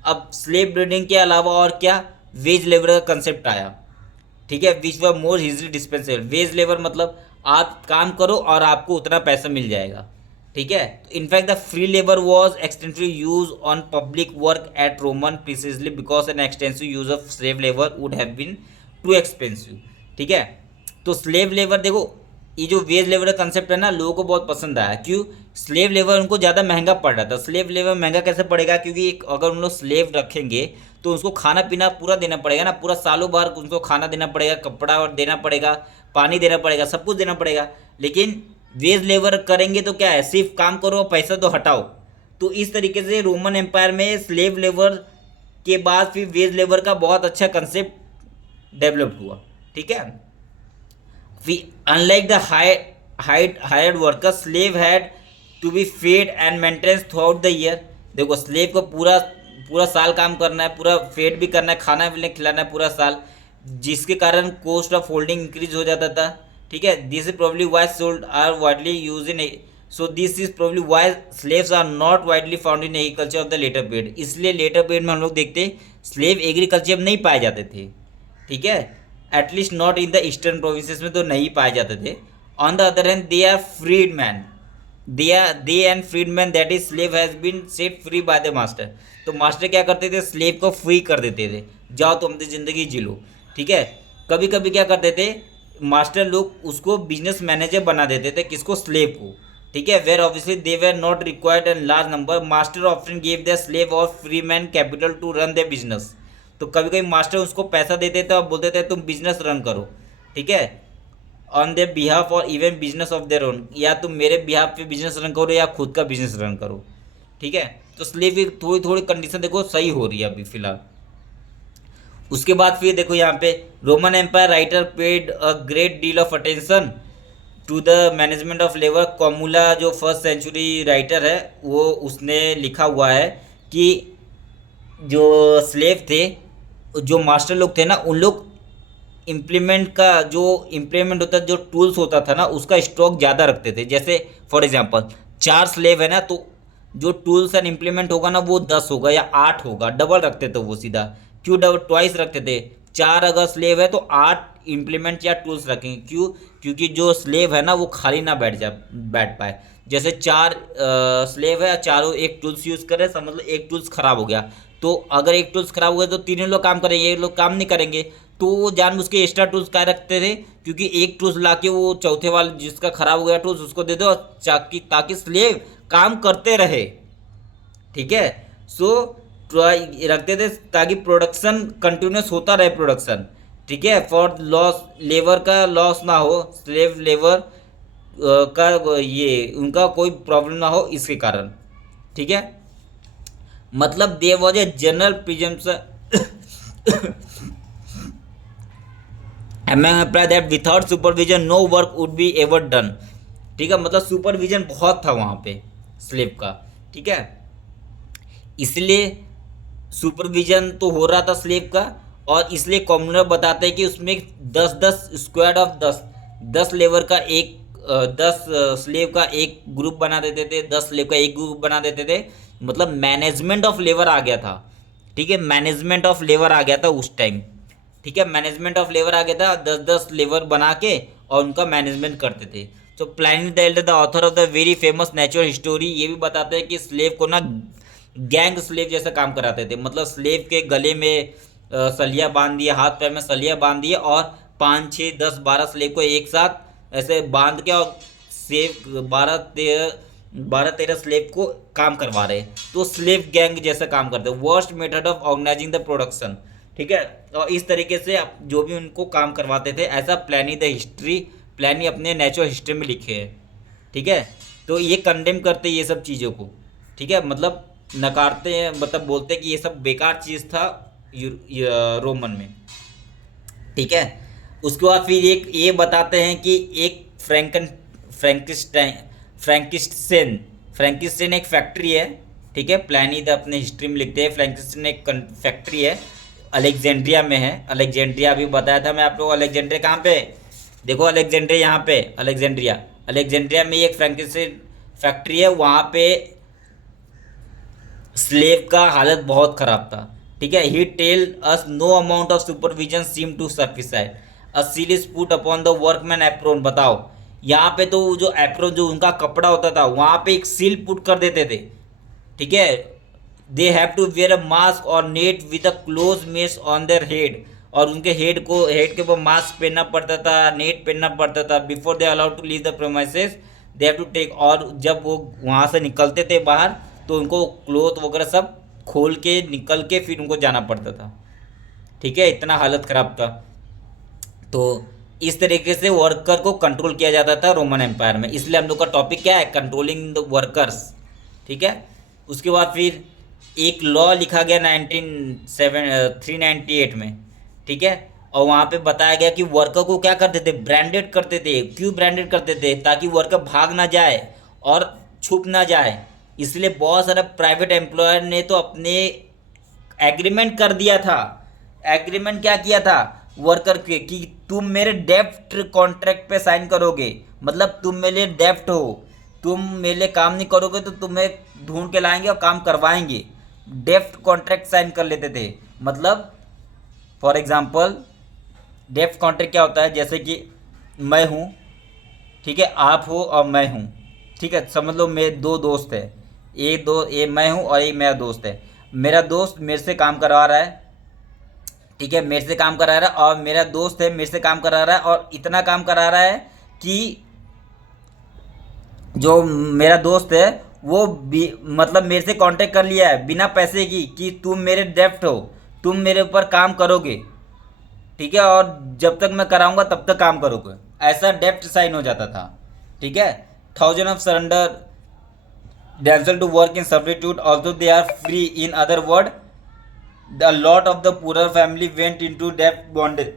अब स्लेव ब्रीडिंग के अलावा और क्या, वेज लेबर का कंसेप्ट आया। ठीक है, which were more easily dispensable. Wage labour मतलब आप काम करो और आपको उतना पैसा मिल जाएगा। ठीक है, in fact the free labour was extensively use on public work at Roman precisely because an extensive use of slave labour would have been too expensive. ठीक है, तो स्लेव लेबर देखो, ये जो वेज लेबर का कंसेप्ट है ना, लोगों को बहुत पसंद आया। क्यों, स्लेव लेबर उनको ज़्यादा महंगा पड़ रहा था। स्लेव लेबर महंगा कैसे पड़ेगा, क्योंकि अगर उन लोग स्लेव रखेंगे तो उसको खाना पीना पूरा देना पड़ेगा ना, पूरा सालों भर उनको खाना देना पड़ेगा, कपड़ा देना पड़ेगा, पानी देना पड़ेगा, सब कुछ देना पड़ेगा। लेकिन वेज लेबर करेंगे तो क्या है, सिर्फ काम करो और पैसा तो हटाओ। तो इस तरीके से रोमन एम्पायर में स्लेव लेबर के बाद फिर वेज लेबर का बहुत अच्छा कंसेप्ट डेवलप हुआ। ठीक है, unlike the hired worker, slave had to be fed and maintenance throughout the year. देखो स्लेव को पूरा पूरा साल काम करना है, पूरा फेड भी करना है, खाना भी खिलाना है पूरा साल, जिसके कारण कॉस्ट ऑफ होल्डिंग इंक्रीज हो जाता था। ठीक है, this is probably why sold are widely use in, so this is probably why slaves are not widely found in agriculture of the latter period. इसलिए लेटर पीरियड में हम लोग देखते स्लेव एग्रीकल्चर में नहीं पाए जाते थे। ठीक है, at least not in the eastern provinces में तो नहीं पाए जाते थे। On the other hand they are freed man, they and freed man that is slave has been set free by the master. तो मास्टर क्या करते थे, स्लेव को फ्री कर देते थे, जाओ तुम अपनी ज़िंदगी जी लो। ठीक है, कभी कभी क्या करते थे मास्टर लोग, उसको बिजनेस मैनेजर बना देते थे, किसको, स्लेव को। ठीक है, where obviously they were not required an large number, master often give the slave और free man capital to run the business. तो कभी कभी मास्टर उसको पैसा देते थे और बोलते थे तुम बिजनेस रन करो। ठीक है, ऑन देयर बिहाफ और even business of their own, या तुम मेरे बिहाफ पे बिजनेस रन करो या खुद का बिजनेस रन करो। ठीक है, तो स्लेव की थोड़ी थोड़ी कंडीशन देखो सही हो रही है अभी फिलहाल। उसके बाद फिर देखो यहाँ पे, Roman empire writer paid a great deal of attention to the management of labour. कॉमुला जो फर्स्ट सेंचुरी राइटर है, वो उसने लिखा हुआ है कि जो स्लेव थे, जो मास्टर लोग थे ना, उन लोग इम्प्लीमेंट का जो इम्प्लीमेंट होता है, जो टूल्स होता था ना, उसका स्टॉक ज़्यादा रखते थे। जैसे फॉर एग्जांपल 4 स्लेव है ना, तो जो टूल्स एंड इम्प्लीमेंट होगा ना वो 10 होगा या 8 होगा, डबल रखते थे वो सीधा। क्यों डबल, ट्वाइस रखते थे। 4 अगर स्लेव है तो 8 इम्प्लीमेंट या टूल्स रखेंगे। क्यों, क्योंकि जो स्लेव है ना वो खाली ना बैठ पाए। जैसे 4 स्लेव है, चारों एक टूल्स यूज़ करें, समझ लो एक टूल्स खराब हो गया, तो अगर एक टूल्स खराब हो गया तो तीनों लोग काम करेंगे, ये लोग काम नहीं करेंगे। तो वो जानबूझ के एक्स्ट्रा टूल्स क्या रखते थे, क्योंकि एक टूल्स ला के वो चौथे वाले जिसका खराब हो गया टूल्स उसको दे दो, ताकि स्लेव काम करते रहे। ठीक है, सो रखते थे ताकि प्रोडक्शन कंटिन्यूस होता रहे, प्रोडक्शन। ठीक है, फॉर लॉस, लेबर का लॉस ना हो, स्लेव लेबर का ये उनका कोई प्रॉब्लम ना हो इसके कारण। ठीक है, मतलब there was a general presumption among employees that without supervision no work would be ever done। ठीक है, मतलब सुपरविजन बहुत था वहाँ पे स्लेव का। ठीक है, इसलिए सुपरविजन तो हो रहा था स्लेव का, और इसलिए कॉमनर बताते हैं कि उसमें 10 स्क्वाड ऑफ 10 लेबर का एक 10 स्लेव का एक ग्रुप बना देते थे, 10 स्लेव का एक ग्रुप बना देते थे, मतलब मैनेजमेंट ऑफ लेबर आ गया था। ठीक है, मैनेजमेंट ऑफ लेबर आ गया था उस टाइम। ठीक है, मैनेजमेंट ऑफ लेबर आ गया था, 10-10 लेबर बना के और उनका मैनेजमेंट करते थे। तो Pliny the elder, the author of the very famous natural history, ये भी बताते हैं कि स्लेव को ना गैंग स्लेव जैसा काम कराते थे। मतलब स्लेव के गले में सलिया बांध दिए, हाथ पैर में सलिया बांध दिए और 5, 6, 10, 12 स्लेव को एक साथ ऐसे बांध के और सेव 12-13 स्लेव को काम करवा रहे। तो स्लेव गैंग जैसा काम करते, worst method of organising the production. ठीक है, और इस तरीके से जो भी उनको काम करवाते थे, ऐसा प्लानी द हिस्ट्री, प्लानी अपने नेचुरल हिस्ट्री में लिखे हैं। ठीक है, तो ये कंडेम करते ये सब चीज़ों को। ठीक है, मतलब नकारते हैं, मतलब बोलते हैं कि ये सब बेकार चीज़ था रोमन में। ठीक है, उसके बाद फिर एक ये बताते हैं कि एक फ्रैंकिस्टेन फ्रैंकिस्टेन एक फैक्ट्री है। ठीक है, प्लानी द अपने हिस्ट्री में लिखते हैं, फ्रैंकिस्टेन एक फैक्ट्री है, अलेक्जेंड्रिया में है। अलेक्जेंड्रिया अभी बताया था मैं आप लोग, अलेक्जेंड्रिया कहाँ पे, देखो अलेक्जेंड्रिया यहाँ पे, अलेक्जेंड्रिया में एक फ्रैंकिस्टेन फैक्ट्री है। वहाँ पे स्लेव का हालत बहुत खराब था। ठीक है, he tell us no amount of supervision seem to suffice, a seal is put upon the workman apron. बताओ, यहाँ पे तो जो एप्रोन, जो उनका कपड़ा होता था, वहाँ पे एक सील पुट कर देते थे। ठीक है, they have to wear a mask और net with a close mesh on their head, और उनके हेड के ऊपर मास्क पहनना पड़ता था, नेट पहनना पड़ता था। Before they allowed to leave the premises they have to take, और जब वो वहाँ से निकलते थे बाहर तो उनको क्लोथ वगैरह सब खोल के निकल के फिर उनको जाना पड़ता था। ठीक है, इतना हालत ख़राब था। तो इस तरीके से वर्कर को कंट्रोल किया जाता था रोमन एम्पायर में। इसलिए हम लोग का टॉपिक क्या है, कंट्रोलिंग द वर्कर्स। ठीक है, उसके बाद फिर एक लॉ लिखा गया 398 में। ठीक है, और वहाँ पे बताया गया कि वर्कर को क्या करते थे, ब्रांडेड करते थे। क्यों ब्रांडेड करते थे, ताकि वर्कर भाग ना जाए और छुप ना जाए। इसलिए बहुत सारा प्राइवेट एम्प्लॉयर ने तो अपने एग्रीमेंट कर दिया था। एग्रीमेंट क्या किया था वर्कर के, कि तुम मेरे डेफ्ट कॉन्ट्रैक्ट पे साइन करोगे, मतलब तुम मेरे लिए डेफ्ट हो, तुम मेरे लिए काम नहीं करोगे तो तुम्हें ढूंढ के लाएंगे और काम करवाएंगे। डेफ्ट कॉन्ट्रैक्ट साइन कर लेते थे। मतलब फॉर एग्जांपल डेफ्ट कॉन्ट्रैक्ट क्या होता है, जैसे कि मैं हूँ, ठीक है, आप हो और मैं हूँ। ठीक है, समझ लो मेरे दो दोस्त हैं, ये मैं हूँ और एक मेरा दोस्त है। मेरा दोस्त मेरे से काम करवा रहा है। ठीक है, मेरे से काम करा रहा है, और मेरा दोस्त है मेरे से काम करा रहा है, और इतना काम करा रहा है कि जो मेरा दोस्त है वो मतलब मेरे से कांटेक्ट कर लिया है बिना पैसे की, कि तुम मेरे डेफ्ट हो, तुम मेरे ऊपर काम करोगे। ठीक है, और जब तक मैं कराऊंगा तब तक काम करोगे, ऐसा डेफ्ट साइन हो जाता था। ठीक है, 1000 of surrender themselves to work in servitude, although they are free. In other word, the lot of the poorer family went into debt bondage.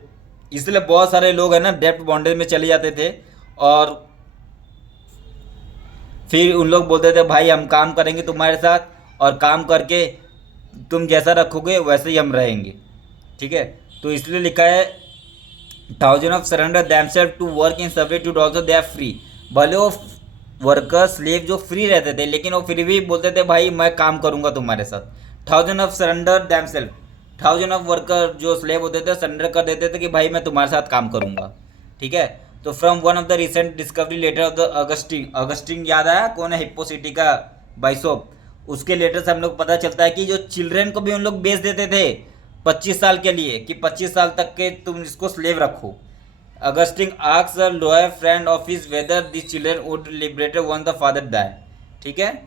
इसलिए बहुत सारे लोग हैं ना डेप्ट बॉन्डेज में चले जाते थे, और फिर उन लोग बोलते थे भाई हम काम करेंगे तुम्हारे साथ, और काम करके तुम जैसा रखोगे वैसे ही हम रहेंगे। ठीक है, तो इसलिए लिखा है 1000 of surrender themselves to work in servitude also they are free. भले वो वर्कर स्लेव जो फ्री रहते थे, लेकिन वो फिर भी बोलते थे भाई मैं काम करूंगा तुम्हारे साथ। 1000 of surrender themselves, 1000 of worker जो स्लेव होते थे सरेंडर कर देते थे कि भाई मैं तुम्हारे साथ काम करूंगा। ठीक है, तो from one of the recent discovery letter of the Augustine याद आया कौन है, हिप्पो सिटी का बाइसोप, उसके लेटर से हम लोग पता चलता है कि जो चिल्ड्रेन को भी उन लोग बेच देते थे 25 साल के लिए, कि 25 साल तक के तुम इसको स्लेव रखो। Augustine asks a lawyer friend of his whether this children would liberated when the father die. ठीक है,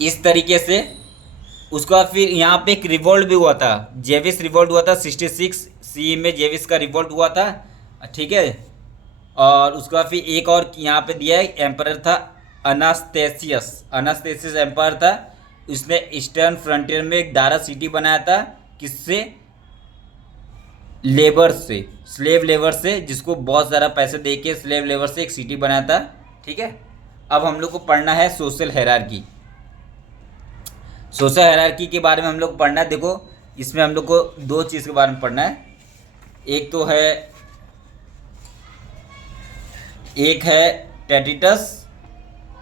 इस तरीके से उसके बाद फिर यहाँ पे एक रिवोल्ट भी हुआ था, जेविस रिवोल्ट हुआ था 66 सी में, जेविस का रिवोल्ट हुआ था। ठीक है, और उसके बाद फिर एक और यहाँ पे दिया है, एम्पर था अनास्तेसियस एम्पायर था। उसने ईस्टर्न फ्रंटियर में एक दारा सिटी बनाया था, किससे, लेबर से, स्लेव लेबर से, जिसको बहुत सारा पैसे दे के स्लेव लेबर से एक सिटी बनाया था। ठीक है, अब हम लोग को पढ़ना है सोशल हायरार्की। सोशल हायरार्की के बारे में हम लोग पढ़ना है। देखो इसमें हम लोग को दो चीज़ के बारे में पढ़ना है। एक तो है एक है टैटिटस।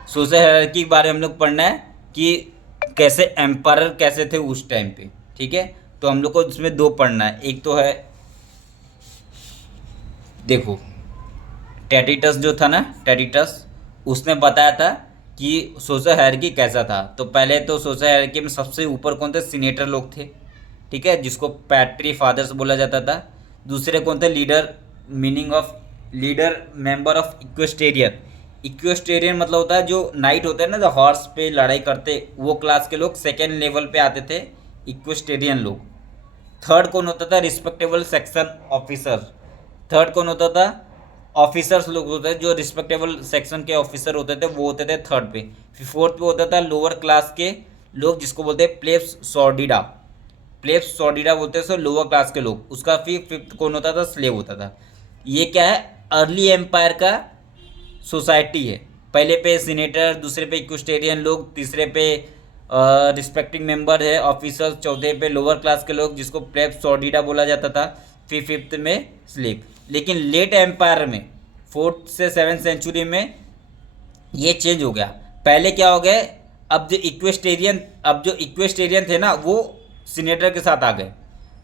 सोशल हायरार्की के बारे में हम लोग पढ़ना है कि कैसे एम्पायर कैसे थे उस टाइम पे, ठीक है। तो हम लोग को इसमें दो पढ़ना है। एक तो है, देखो टैटिटस जो था ना, टैटिटस उसने बताया था कि सोशल हायरार्की कैसा था। तो पहले तो सोशल हायरार्की में सबसे ऊपर कौन थे? सीनेटर लोग थे, ठीक है, जिसको पैट्री फादर्स बोला जाता था। दूसरे कौन थे? Leader, meaning of leader, member of equestrian. Equestrian मतलब होता है जो नाइट होते हैं ना, जो हॉर्स पे लड़ाई करते, वो क्लास के लोग सेकेंड लेवल पे आते थे, इक्वेस्टेरियन लोग। थर्ड कौन होता था? Respectable section officer. थर्ड कौन होता था? ऑफिसर्स लोग होते थे, जो रिस्पेक्टेबल सेक्शन के ऑफिसर होते थे वो होते थे थर्ड पे। फिर फोर्थ पे होता था लोअर क्लास के लोग, जिसको बोलते हैं प्लेब्स सॉर्डिडा। प्लेब्स सॉर्डिडा बोलते हैं, सो लोअर क्लास के लोग। उसका फिर फिफ्थ कौन होता था? स्लेव होता था। ये क्या है? अर्ली एम्पायर का सोसाइटी है। पहले पे सीनेटर, दूसरे पे इक्वेस्टेरियन लोग, तीसरे पे रिस्पेक्टिंग मेंबर है ऑफिसर्स, चौथे पे लोअर क्लास के लोग जिसको प्लेब्स सॉर्डिडा बोला जाता था, फिर फिफ्थ में स्लेव। लेकिन लेट एम्पायर में 4th से 7th सेंचुरी में ये चेंज हो गया। पहले क्या हो गया? अब जो इक्वेस्टेरियन थे ना वो सीनेटर के साथ आ गए।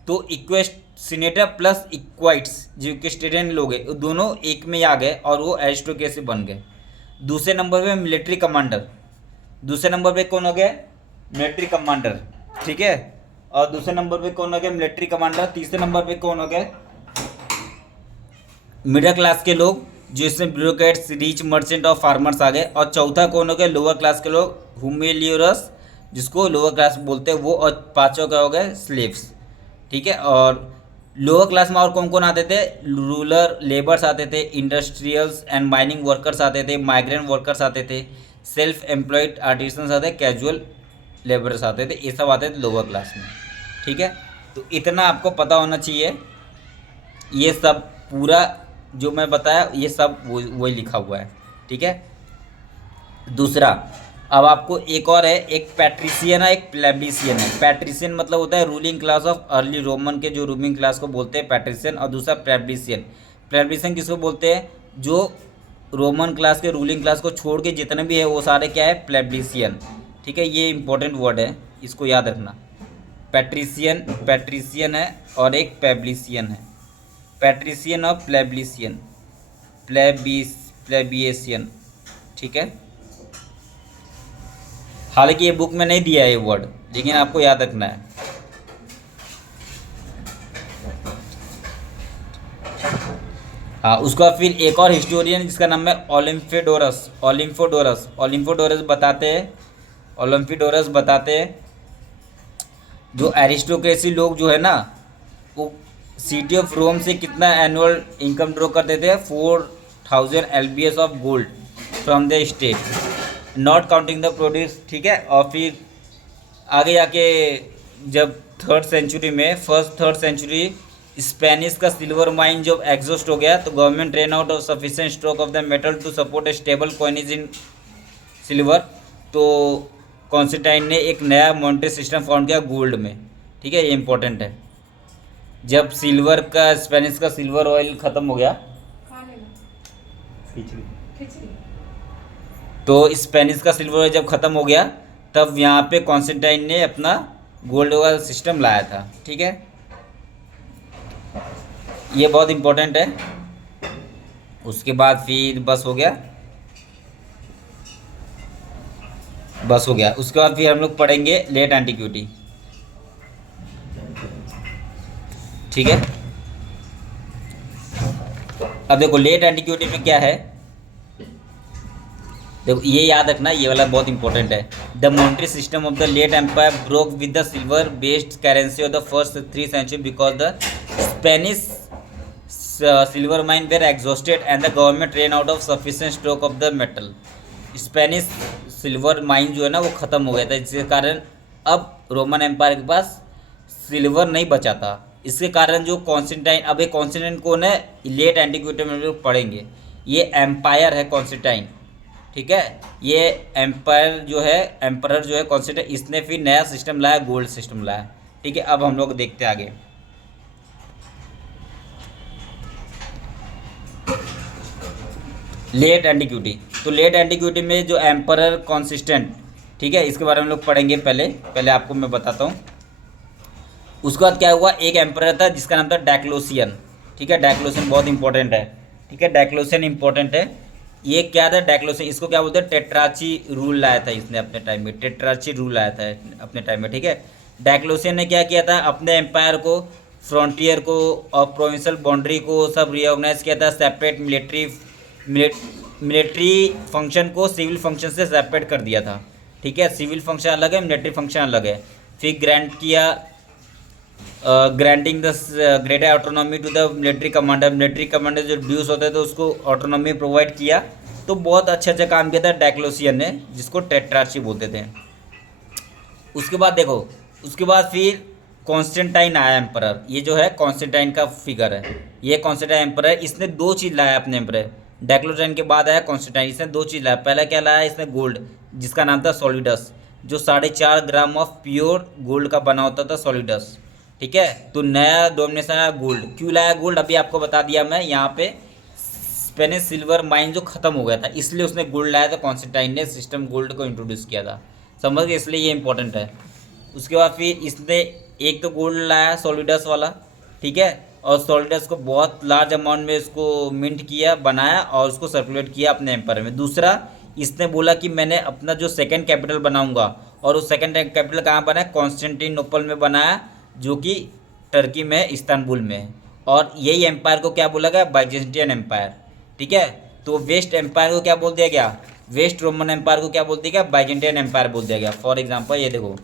तो इक्वेस्ट सीनेटर प्लस इक्वाइट्स जो इक्वेस्टेरियन लोग हैं, दोनों एक में आ गए और वो एरिस्टोक्रेसी बन गए। दूसरे नंबर पे मिलिट्री कमांडर। दूसरे नंबर पे कौन हो गया? मिलिट्री कमांडर, ठीक है। और दूसरे नंबर पे कौन हो गया? Military commander. तीसरे नंबर पे कौन हो गया? मिडिल क्लास के लोग, जो इसमें ब्यूरोक्रेट्स, रिच मर्चेंट और फार्मर्स आ गए। और चौथा कौन हो गया? लोअर क्लास के लोग, हुमिलियरस, जिसको लोअर क्लास बोलते हैं वो। और पांचों क्या हो गए? स्लेव्स, ठीक है। और लोअर क्लास में और कौन कौन आते थे? रूरल लेबर्स आते थे, इंडस्ट्रियल्स एंड माइनिंग वर्कर्स आते थे, माइग्रेंट वर्कर्स आते थे, सेल्फ एम्प्लॉयड आर्टिसंस आते थे, कैजुअल लेबर्स आते थे। ये सब आते थे लोअर क्लास में, ठीक है। तो इतना आपको पता होना चाहिए। ये सब पूरा जो मैं बताया ये सब वही लिखा हुआ है, ठीक है। दूसरा, अब आपको एक और है, एक पैट्रिशियन है, एक प्लेबिशियन है। पैट्रिशियन मतलब होता है ruling class of early Roman के, जो रूलिंग क्लास को बोलते हैं पैट्रिशियन। और दूसरा प्लेबिशियन। प्लेबिशियन किसको बोलते हैं? जो रोमन क्लास के रूलिंग क्लास को छोड़ के जितने भी है वो सारे क्या है? प्लेबिशियन, ठीक है। ये इंपॉर्टेंट वर्ड है, इसको याद रखना। पैट्रिशियन है और एक प्लेबिशियन है। पैट्रिशियन और प्लेबिशियन, प्लेबिएशियन, ठीक है। हालांकि ये बुक में नहीं दिया है ये वर्ड, लेकिन आपको याद रखना है। हाँ, उसका फिर एक और हिस्टोरियन जिसका नाम है ओलिम्फिडोरस। ओलिम्फिडोरस बताते हैं जो एरिस्टोक्रेसी लोग जो है ना, वो सिटी ऑफ रोम से कितना एनुअल इनकम ड्रॉ करते थे? 4000 LBS of gold from the state, not counting the produce, ठीक है। और फिर आगे जाके जब थर्ड सेंचुरी स्पेनिश का सिल्वर माइन जब एग्जॉस्ट हो गया, तो government ran out of sufficient stock of the metal to support a stable coinage in silver. तो कॉन्स्टेंटाइन ने एक नया मॉनेटरी सिस्टम फाउंड किया गोल्ड में, ठीक है। ये इंपॉर्टेंट है। जब सिल्वर का, स्पेनिश का सिल्वर ऑयल ख़त्म हो गया, तो स्पेनिश का सिल्वर ऑयल जब ख़त्म हो गया, तब यहाँ पे कॉन्स्टेंटाइन ने अपना गोल्ड वाला सिस्टम लाया था, ठीक है। ये बहुत इंपॉर्टेंट है। उसके बाद फिर बस हो गया। उसके बाद फिर हम लोग पढ़ेंगे लेट एंटीक्विटी, ठीक है। अब देखो लेट एंटीक्विटी में क्या है, देखो ये याद रखना, ये वाला बहुत इंपॉर्टेंट है। The monetary system of the late empire broke with the silver based currency of the first 3 century because the Spanish silver mine were exhausted and the government ran out of sufficient stock of the metal. Spanish silver mine जो है ना वो ख़त्म हो गया था, जिसके कारण अब रोमन एम्पायर के पास सिल्वर नहीं बचा था। इसके कारण जो कॉन्स्टेंटाइन, अब ये कॉन्स्टेंटाइन कौन है? लेट एंटीक्विटी में लोग पढ़ेंगे। ये एम्पायर है कॉन्स्टेंटाइन, ठीक है। ये एम्पायर एम्परर जो है कॉन्स्टेंटाइन, इसने फिर नया सिस्टम लाया, गोल्ड सिस्टम लाया, ठीक है। अब हम लोग देखते आगे। लेट एंटीक्विटी, तो लेट एंटीक्विटी में जो एम्परर कॉन्सिस्टेंट, ठीक है, इसके बारे में हम लोग पढ़ेंगे। पहले पहले आपको मैं बताता हूँ। उसके बाद क्या हुआ, एक एम्परर था जिसका नाम था डायक्लोसियन, ठीक है। डायक्लोसियन बहुत इंपॉर्टेंट है, ठीक है, डायक्लोसियन इंपॉर्टेंट है। ये क्या था डायक्लोसियन, इसको क्या बोलते हैं, टेट्राची रूल लाया था इसने अपने टाइम में, टेट्राची रूल लाया था अपने टाइम में, ठीक है। डायक्लोसियन ने क्या किया था, अपने एम्पायर को, फ्रंटियर को और प्रोविंशियल बाउंड्री को सब रिऑर्गेनाइज किया था, सेपरेट मिलिट्री फंक्शन को सिविल फंक्शन से सेपरेट कर दिया था, ठीक है। सिविल फंक्शन अलग है, मिलिट्री फंक्शन अलग है। फिर ग्रांट किया, granting the greater autonomy to the military commander जो ड्यूस होते थे तो उसको ऑटोनॉमी प्रोवाइड किया। तो बहुत अच्छा काम किया था डायक्लोसियन ने, जिसको टेट्रार्ची बोलते थे। उसके बाद देखो, उसके बाद फिर कॉन्स्टेंटाइन आया एम्परर। ये जो है कॉन्स्टेंटाइन का फिगर है, ये कॉन्स्टेंटाइन एम्परर, इसने दो चीज़ लाया अपने एम्परर। डायक्लोसियन के बाद आया कॉन्स्टेंटाइन, इसने दो चीज़ लाया। पहला क्या लाया इसने, गोल्ड, जिसका नाम था सॉलिडस, जो 4.5 ग्राम ऑफ प्योर गोल्ड का बना होता था सॉलिडस, ठीक है। तो नया डोमिनेशन आया गोल्ड। क्यों लाया गोल्ड, अभी आपको बता दिया मैं। यहाँ पे स्पेनिश सिल्वर माइन जो खत्म हो गया था, इसलिए उसने गोल्ड लाया था। कॉन्स्टेंटाइन ने सिस्टम गोल्ड को इंट्रोड्यूस किया था, समझ गए, इसलिए ये इंपॉर्टेंट है। उसके बाद फिर इसने एक तो गोल्ड लाया सॉलिडस वाला, ठीक है, और सॉलिडस को बहुत लार्ज अमाउंट में इसको मिंट किया, बनाया और उसको सर्कुलेट किया अपने एम्पायर में। दूसरा, इसने बोला कि मैंने अपना जो सेकंड कैपिटल बनाऊंगा, और उस सेकंड कैपिटल कहाँ बनाया, कॉन्स्टेंटिनोपल में बनाया, जो कि टर्की में, इस्तांबुल में। और यही एम्पायर को क्या बोला गया, बाइजेंटियन एम्पायर, ठीक है। तो वेस्ट एम्पायर को क्या बोल दिया गया, वेस्ट रोमन एम्पायर को क्या बोल दिया गया, बाइजेंटियन एम्पायर बोल दिया गया। फॉर एग्जांपल ये देखो,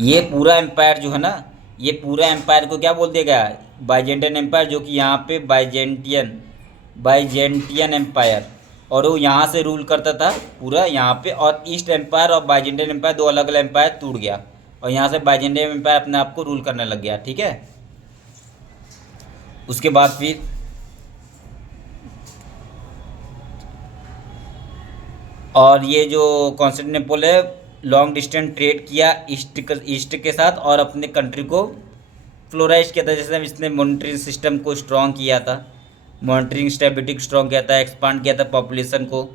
ये पूरा एम्पायर जो है ना, ये पूरा एम्पायर को क्या बोल दिया गया, बाइजेंटियन एम्पायर, जो कि यहाँ पे बाइजेंटियन एम्पायर, और वो यहाँ से रूल करता था पूरा यहाँ पे। और ईस्ट एम्पायर और बाइजेंटियन एम्पायर दो अलग अलग एम्पायर टूट गया, और यहाँ से बाइजेंटियन एम्पायर अपने आप को रूल करने लग गया, ठीक है। उसके बाद फिर और ये जो कॉन्स्टेंटिनोपल है, लॉन्ग डिस्टेंस ट्रेड किया ईस्ट के साथ, और अपने कंट्री को फ्लोराइज किया था। जैसे इसने मॉनिटरिंग सिस्टम को स्ट्रॉन्ग किया था, मॉनिटरिंग स्टेबिलिटी को स्ट्रॉन्ग किया था, एक्सपांड किया था पॉपुलेशन को,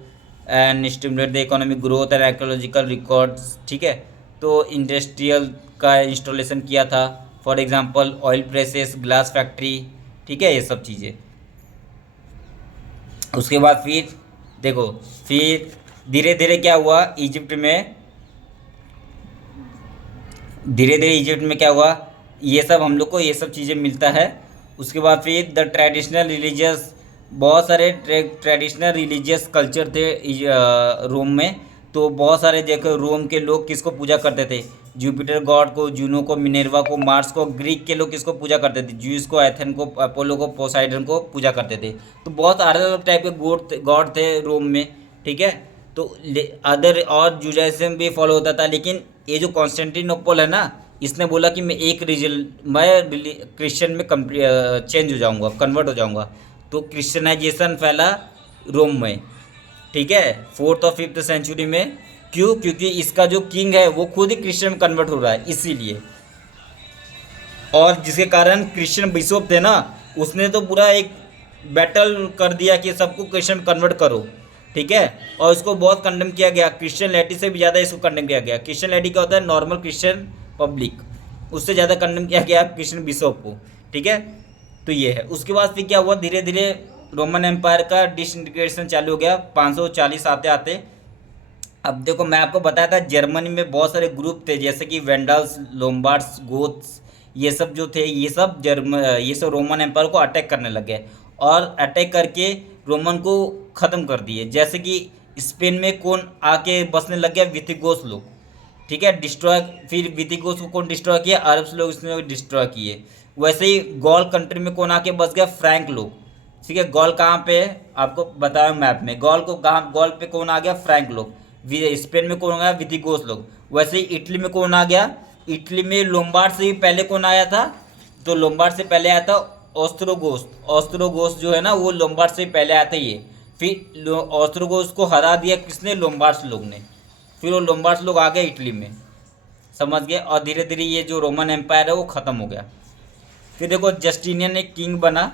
and stimulate the economic growth and archaeological records, ठीक है। तो इंडस्ट्रियल का इंस्टॉलेशन किया था, for example oil presses, glass factory, ठीक है, ये सब चीज़ें। उसके बाद फिर देखो, फिर धीरे धीरे क्या हुआ इजिप्ट में, धीरे धीरे इजिप्ट में क्या हुआ, ये सब हम लोग को ये सब चीज़ें मिलता है। उसके बाद फिर द ट्रेडिशनल रिलीजियस, बहुत सारे ट्रेडिशनल रिलीजियस कल्चर थे रोम में। तो बहुत सारे देखो, रोम के लोग किसको पूजा करते थे, जुपिटर गॉड को, जूनो को, मिनेर्वा को, मार्स को। ग्रीक के लोग किसको पूजा करते थे, ज्यूस को, एथेन को, अपोलो को, पोसाइडन को पूजा करते थे। तो बहुत अलग अलग टाइप के गॉड थे रोम में, ठीक है। तो अदर और जुडाइज्म भी फॉलो होता था। लेकिन ये जो कॉन्स्टेंटिनोपल है ना, इसने बोला कि मैं क्रिश्चियन में चेंज हो जाऊंगा, कन्वर्ट हो जाऊंगा। तो क्रिश्चियनाइजेशन फैला रोम में, ठीक है, 4th और 5th सेंचुरी में। क्यों, क्योंकि इसका जो किंग है वो खुद ही क्रिश्चियन में कन्वर्ट हो रहा है, इसीलिए। और जिसके कारण क्रिश्चियन बिशप थे ना, उसने तो पूरा एक बैटल कर दिया कि सबको क्रिश्चियन कन्वर्ट करो, ठीक है। और इसको बहुत कंडेम किया गया, क्रिश्चियन लैटी से भी ज़्यादा इसको कंडेम किया गया। क्रिश्चियन लैटी क्या होता है, नॉर्मल क्रिश्चियन पब्लिक, उससे ज़्यादा कंडेम किया गया क्रिश्चियन बिशप को, ठीक है। तो ये है। उसके बाद फिर क्या हुआ, धीरे धीरे रोमन एम्पायर का डिसइंटीग्रेशन चालू हो गया 540 आते आते। अब देखो, मैं आपको बताया था जर्मनी में बहुत सारे ग्रुप थे, जैसे कि वेंडल्स, लोम्बार्ड्स, गोथ्स, ये सब जो थे, ये सब रोमन एम्पायर को अटैक करने लग गए, और अटैक करके रोमन को ख़त्म कर दिए। जैसे कि स्पेन में कौन आके बसने लग गया, विथिगोस लोग, ठीक है, डिस्ट्रॉय। फिर विथिगोस को कौन डिस्ट्रॉय किया, अरब्स लोग इसने डिस्ट्रॉय किए। वैसे ही गॉल कंट्री में कौन आके बस गया, फ्रैंक लोग, ठीक है। गॉल कहाँ पे है आपको बताया मैप में, गॉल पे कौन आ गया, फ्रैंक लोग। स्पेन में कौन आ गया, विथिगोस लोग। वैसे ही इटली में कौन आ गया, इटली में लोम्बार्ड से भी पहले कौन आया था, तो लोम्बार्ड से पहले आया था ऑस्ट्रोगोस जो है ना, वो लोम्बार्ड से पहले आया था ये। फिर ऑस्ट्रोगोस को हरा दिया किसने, लोम्बार्ड्स लोग ने। फिर वो लोम्बार्ड्स लोग आ गए इटली में, समझ गए। और धीरे धीरे ये जो रोमन एम्पायर है वो ख़त्म हो गया। फिर देखो जस्टिनियन एक किंग बना,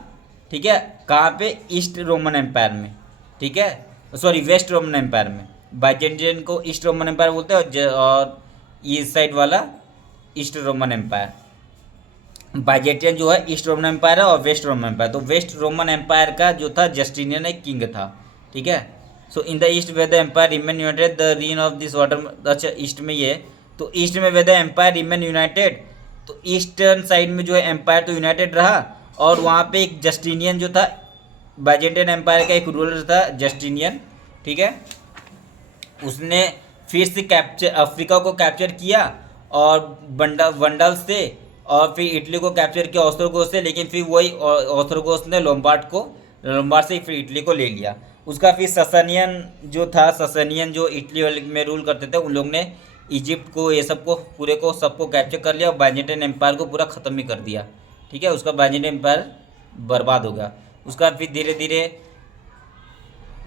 ठीक है, कहाँ पे, ईस्ट रोमन एम्पायर में, ठीक है, सॉरी वेस्ट रोमन एम्पायर में। बाइजेंटियन को ईस्ट रोमन एम्पायर बोलते हैं और ईस्ट साइड वाला ईस्ट रोमन एम्पायर। बाइजेंटियन जो है ईस्ट रोमन एम्पायर है और वेस्ट रोमन एम्पायर, तो वेस्ट रोमन एम्पायर का जो था जस्टिनियन एक किंग था, ठीक है। So in the east way the empire remain united the reign of this water, अच्छा ईस्ट में ये, तो ईस्ट में way the empire remain united, तो ईस्टर्न साइड में जो है एम्पायर तो यूनाइटेड रहा, और वहाँ पे एक जस्टिनियन जो था, बाइजेंटियन एम्पायर का एक रूलर था जस्टिनियन, ठीक है, उसने फिर से कैप्चर अफ्रीका को कैप्चर किया और वंडल से, और फिर इटली को कैप्चर किया ऑस्ट्रोगोस से, लेकिन फिर वही ऑस्ट्रोगोस ने लोम्बार्ड से फिर इटली को ले लिया। उसका फिर ससानियन जो था, ससानियन जो इटली में रूल करते थे, उन लोग ने इजिप्ट को, ये सबको पूरे को सबको कैप्चर कर लिया और बाइजेंटाइन एम्पायर को पूरा ख़त्म ही कर दिया, ठीक है। उसका बाइजेंटाइन एम्पायर बर्बाद हो गया। उसका फिर धीरे धीरे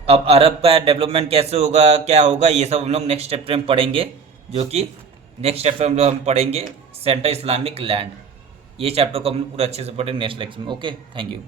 अब अरब का डेवलपमेंट कैसे होगा, क्या होगा, ये सब हम लोग नेक्स्ट चैप्टर में पढ़ेंगे, जो कि नेक्स्ट चैप्टर में हम पढ़ेंगे सेंट्रल इस्लामिक लैंड। ये चैप्टर को हम लोग पूरा अच्छे से पढ़ेंगे नेक्स्ट लेक्चर में। Okay, thank you.